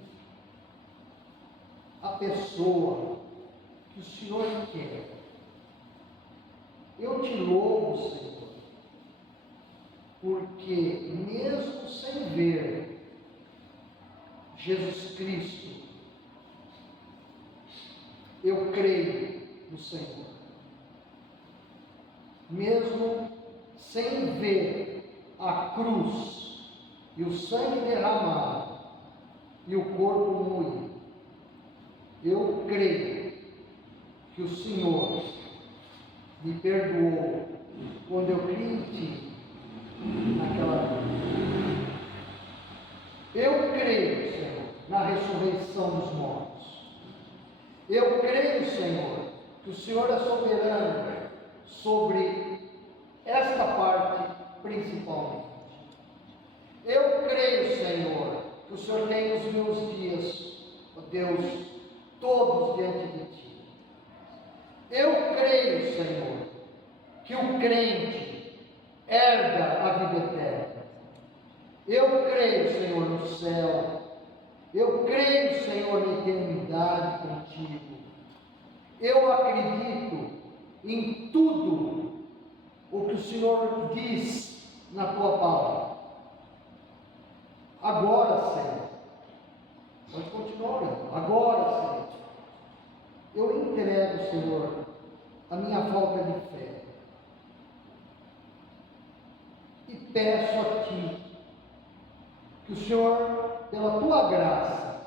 a pessoa que o Senhor quer. Eu te louvo, Senhor, porque mesmo sem ver Jesus Cristo, eu creio no Senhor. Mesmo sem ver a cruz e o sangue derramado e o corpo moído, eu creio que o Senhor me perdoou quando eu criei em Ti naquela cruz. Eu creio, Senhor, na ressurreição dos mortos. Eu creio, Senhor, que o Senhor é soberano sobre esta parte principalmente. Eu creio, Senhor, que o Senhor tem os meus dias, ó Deus, todos diante de Ti. Eu creio, Senhor, que o crente herda a vida eterna. Eu creio, Senhor, no céu. Eu creio, Senhor, na eternidade contigo. Eu acredito em tudo o que o Senhor diz na Tua palavra. Agora, Senhor, pode continuar orando. Agora, Senhor, eu entrego, Senhor, a minha falta de fé e peço a Ti que o Senhor, pela Tua graça,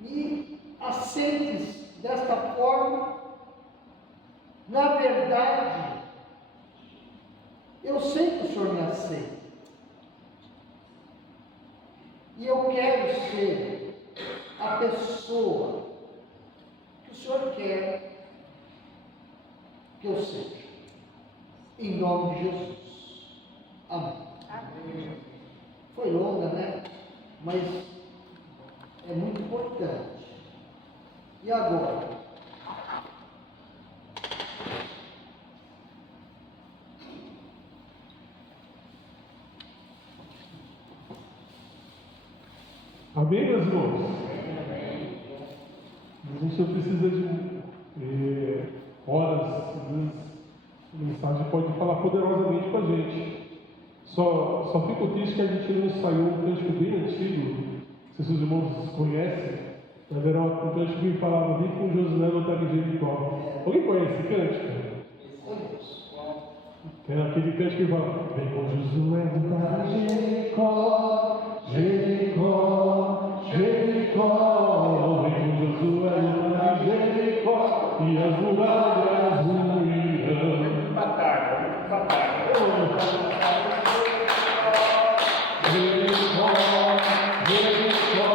me aceites desta forma. Na verdade, eu sei que o Senhor me aceita. E eu quero ser a pessoa que o Senhor quer que eu seja. Em nome de Jesus. Amém. Amém. Foi longa, né? Mas é muito importante. E agora? Amém, meus irmãos? A gente não precisa de horas, às vezes a mensagem pode falar poderosamente com a gente. Só fico triste que a gente não ensaiou um cântico bem antigo, se os irmãos conhecem, Haverá um cântico que falava: vem com Josué lutar em Jericó. Alguém conhece esse cântico? É aquele cântico que fala: vem com Josué lutar em Jericó, Jericó, Jericó. Vem com Josué lutar em Jericó e as muralhas ruirão. Batalha. Jericó, Jericó.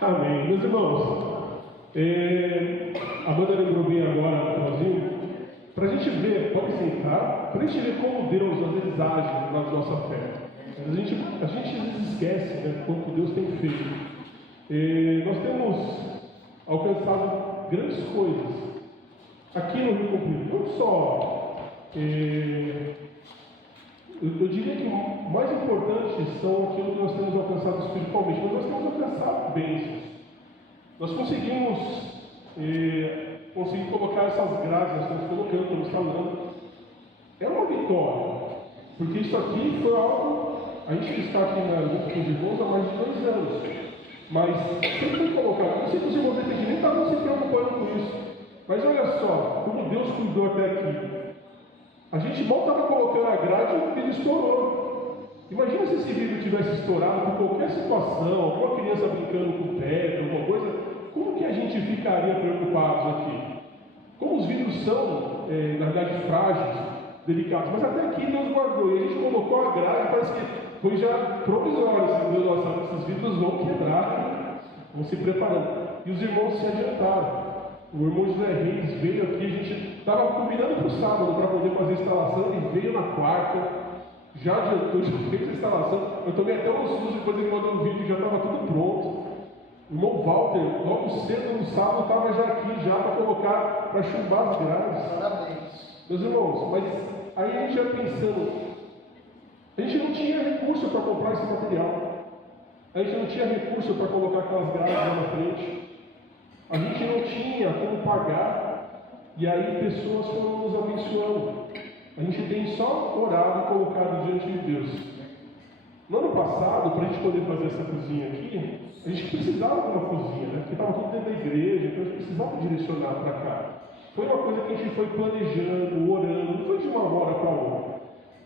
Amém. Meus irmãos, a banda lembrou bem agora no finalzinho, para a gente ver, pode sentar, para a gente ver como Deus às vezes age na nossa fé. A gente às vezes esquece, né, quanto Deus tem feito. Nós temos alcançado grandes coisas aqui no Rio Comprido, não só. Eu diria que o mais importante são aquilo que nós temos alcançado espiritualmente, mas nós temos alcançado bênçãos. Nós conseguimos colocar essas graças, estamos colocando, estamos falando. É uma vitória, porque isso aqui foi algo, a gente está aqui na luta com os irmãos há mais de 2 anos, mas sempre foi colocado. Não sei se os irmãos aqui nem estavam se preocupando com isso, mas olha só, como Deus cuidou até aqui. A gente mal estava colocando a grade e ele estourou. Imagina se esse vidro tivesse estourado por qualquer situação, alguma criança brincando com pedra, alguma coisa, como que a gente ficaria preocupados aqui? Como os vidros são, na verdade, frágeis, delicados, mas até aqui Deus guardou, e a gente colocou a grade, parece que foi já provisório, assim, nossa, esses vidros vão quebrar, vão se preparando. E os irmãos se adiantaram. O irmão José Reis veio aqui, a gente estava combinando para o sábado para poder fazer a instalação, ele veio na quarta, já adiantou, já fez a instalação. Eu tomei até um susto, depois ele mandou um vídeo, já estava tudo pronto. O irmão Walter, logo cedo no sábado, estava já aqui, já para colocar, para chumbar as grades. Parabéns. Meus irmãos, mas aí a gente já pensando, a gente não tinha recurso para comprar esse material, a gente não tinha recurso para colocar aquelas grades lá na frente. A gente não tinha como pagar, e aí pessoas foram nos abençoando. A gente tem só orado e colocado diante de Deus. No ano passado, para a gente poder fazer essa cozinha aqui, a gente precisava de uma cozinha, né? Porque estava tudo dentro da igreja, então a gente precisava direcionar para cá. Foi uma coisa que a gente foi planejando, orando, não foi de uma hora para outra.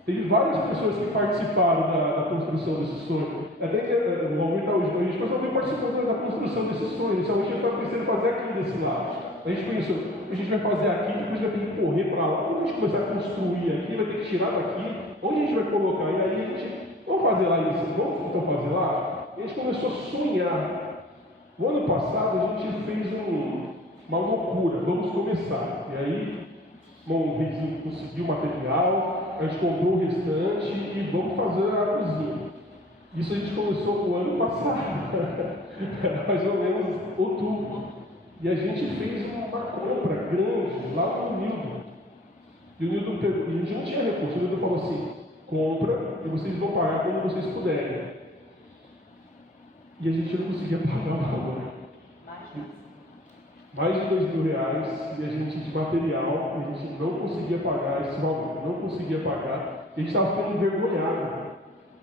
Teve várias pessoas que participaram da construção desse sonho. Até que o Almir está hoje com a gente, mas alguém participou da construção desse sonho. Inicialmente a gente estava pensando em fazer aqui desse lado. A gente pensou, a gente vai fazer aqui, depois vai ter que correr para lá. Quando a gente começar a construir aqui, vai ter que tirar daqui, onde a gente vai colocar? E aí a gente, vamos fazer lá nesse, vamos então fazer lá? E a gente começou a sonhar. No ano passado a gente fez uma loucura, vamos começar. E aí, o vizinho conseguiu o material, a gente comprou o restante e vamos fazer a cozinha. Isso a gente começou no ano passado, mais ou menos outubro. E a gente fez uma compra grande lá no Nildo. E o Nildo pegou, e a gente não tinha recurso, o Nildo falou assim: compra e vocês vão pagar quando vocês puderem. E a gente não conseguia pagar o valor. mais de R$2.000 e a gente de material, a gente não conseguia pagar esse valor, não conseguia pagar, e a gente estava ficando envergonhado.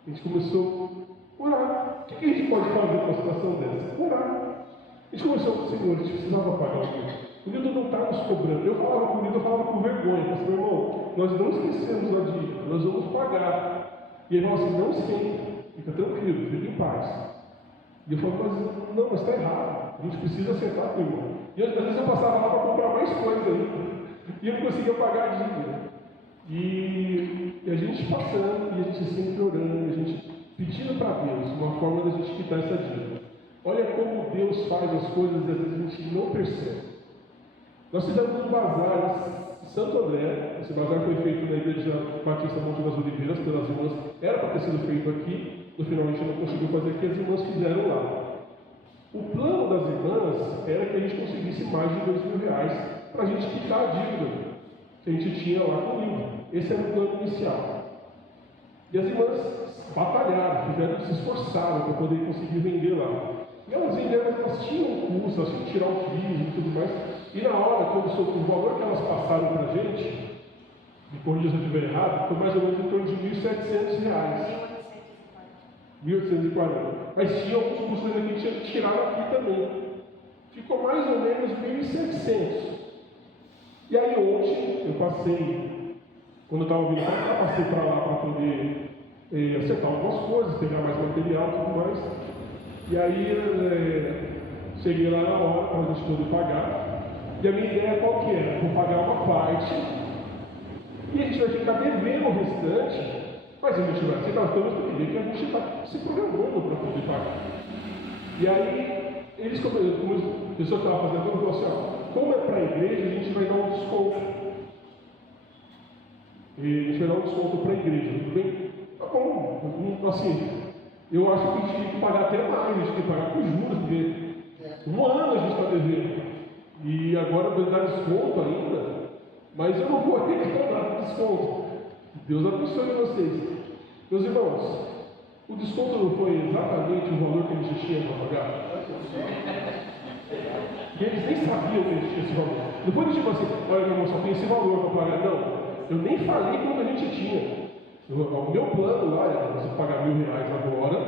A gente começou a orar. O que a gente pode fazer com uma situação dessa? Orar. A gente começou, Senhor, a gente precisava pagar o Nildo. O Nildo não está nos cobrando. Eu falava com o Nildo, eu falava com vergonha. Eu falei, meu irmão, nós não esquecemos a dívida, nós vamos pagar. E ele falou assim, não esquenta, fica tranquilo, fica em paz. E eu falei, mas está errado, a gente precisa acertar com o irmão. E às vezes eu passava lá para comprar mais coisas ainda. E eu não conseguia pagar a dívida. E a gente passando, e a gente sempre orando, a gente pedindo para Deus uma forma da gente quitar essa dívida. Olha como Deus faz as coisas e às vezes a gente não percebe. Nós fizemos um bazar em Santo André. Esse bazar foi feito na Igreja Batista Monte das Oliveiras pelas irmãs. Era para ter sido feito aqui, no final a gente não conseguiu fazer aqui, as irmãs fizeram lá. O plano das irmãs era que a gente conseguisse mais de R$2.000 para a gente quitar a dívida que a gente tinha lá com o livro. Esse era o plano inicial. E as irmãs batalharam, se esforçaram para poder conseguir vender lá. E elas venderam, elas tinham um custo, elas tinham que tirar o piso e tudo mais. E na hora, quando o valor que elas passaram para a gente, me corrija se eu estiver errado, foi mais ou menos em torno de R$1.700. 1.840. Mas tinha alguns custos que a gente tinha que tirar aqui também. Ficou mais ou menos 1.700. E aí ontem eu passei, quando eu estava vindo para cá, passei para lá para poder acertar algumas coisas, pegar mais material e tudo mais. E aí cheguei lá na hora para a gente poder pagar. E a minha ideia qual que era? Vou pagar uma parte e a gente vai ficar devendo o restante, mas a gente vai aceitar todos porque que a gente está se programando para poder pagar. E aí, eles como a pessoa que estava fazendo, falou assim, ó, como é para a igreja, a gente vai dar um desconto. E a gente vai dar um desconto para a igreja, tudo bem? Tá bom, assim, eu acho que a gente tem que pagar até mais, a gente tem que pagar com juros, porque um ano a gente está devendo. E agora vai dar desconto ainda, mas eu não vou reclamar do desconto. Deus abençoe vocês. Meus irmãos, o desconto não foi exatamente o valor que a gente tinha para pagar? E eles nem sabiam que a gente tinha esse valor. Não foi tipo assim, olha meu irmão, só tem esse valor para pagar. Não, eu nem falei quanto a gente tinha. O meu plano lá era você pagar R$1.000 agora,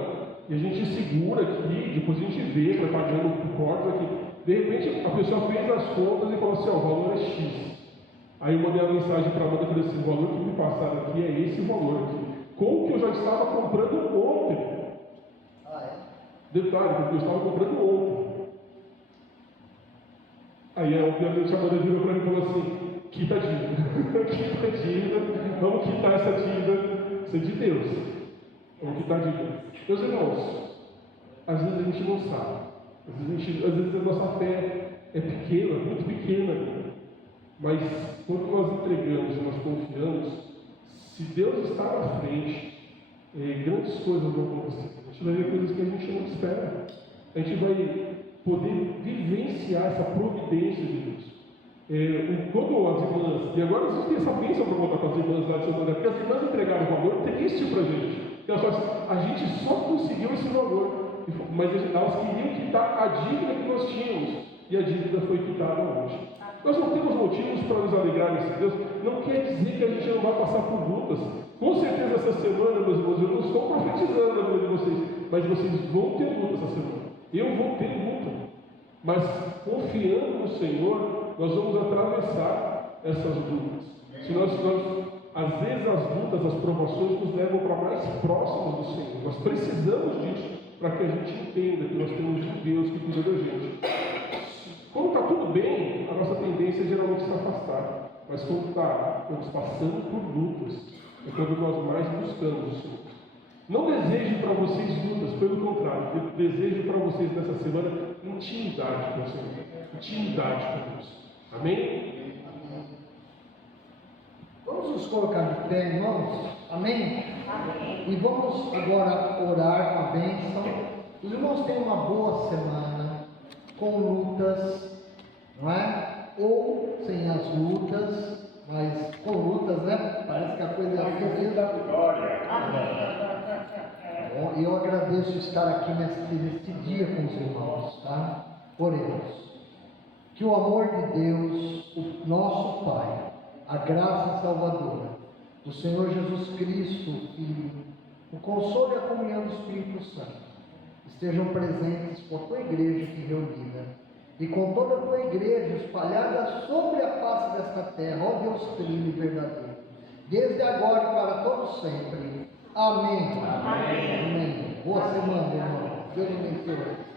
e a gente segura aqui, depois a gente vê, vai pagando por cortes aqui. De repente a pessoa fez as contas e falou assim, ó, o valor é X. Aí eu mandei a mensagem para a Amanda e falei assim, o valor que me passaram aqui é esse valor aqui. Com o que eu já estava comprando ontem. Detalhe, porque eu estava comprando ontem. Aí obviamente a Amanda virou para mim e falou assim, quita a dívida. Quita a dívida, vamos quitar essa dívida. Isso é de Deus. Vamos quitar a dívida. Meus irmãos, às vezes a gente não sabe. Às vezes a nossa fé é pequena, muito pequena. Mas quando nós entregamos e nós confiamos, se Deus está na frente, grandes coisas vão acontecer. A gente vai ver coisas que a gente não espera. A gente vai poder vivenciar essa providência de Deus. Quando as irmãs, e agora existe essa bênção para contar com as irmãs lá de Santa Maria, porque as irmãs entregaram o valor triste para a gente. A gente só conseguiu esse valor, mas elas queriam quitar a dívida que nós tínhamos, e a dívida foi quitada hoje. Nós não temos motivos para nos alegrar nesse Deus. Não quer dizer que a gente não vai passar por lutas. Com certeza essa semana, meus irmãos, eu não estou profetizando na vida de vocês, mas vocês vão ter luta essa semana. Eu vou ter luta. Mas confiando no Senhor, nós vamos atravessar essas lutas. Às vezes as lutas, as provações nos levam para mais próximos do Senhor. Nós precisamos disso para que a gente entenda que nós temos um Deus que cuida da gente. Quando está tudo bem, a nossa tendência é geralmente se afastar. Mas quando estamos passando por lutas, é quando nós mais buscamos o Senhor. Não desejo para vocês lutas, pelo contrário, eu desejo para vocês nessa semana intimidade com o Senhor. Intimidade com Deus. Amém? Vamos nos colocar de pé, irmãos? Amém? Amém. E vamos agora orar com a bênção. Os irmãos tenham uma boa semana, com lutas, não é? Ou sem as lutas, mas com lutas, né? Parece que a coisa é da glória. Bom, eu agradeço estar aqui neste dia com os irmãos, tá? Oremos. Que o amor de Deus, o nosso Pai, a graça salvadora do Senhor Jesus Cristo, o Filho, o consolo e a comunhão do Espírito Santo estejam presentes por tua igreja aqui reunida e com toda a tua igreja espalhada sobre a face desta terra, ó Deus trino e verdadeiro, desde agora e para todos sempre. Amém. Amém. Amém. Boa semana, irmão. Deus abençoe.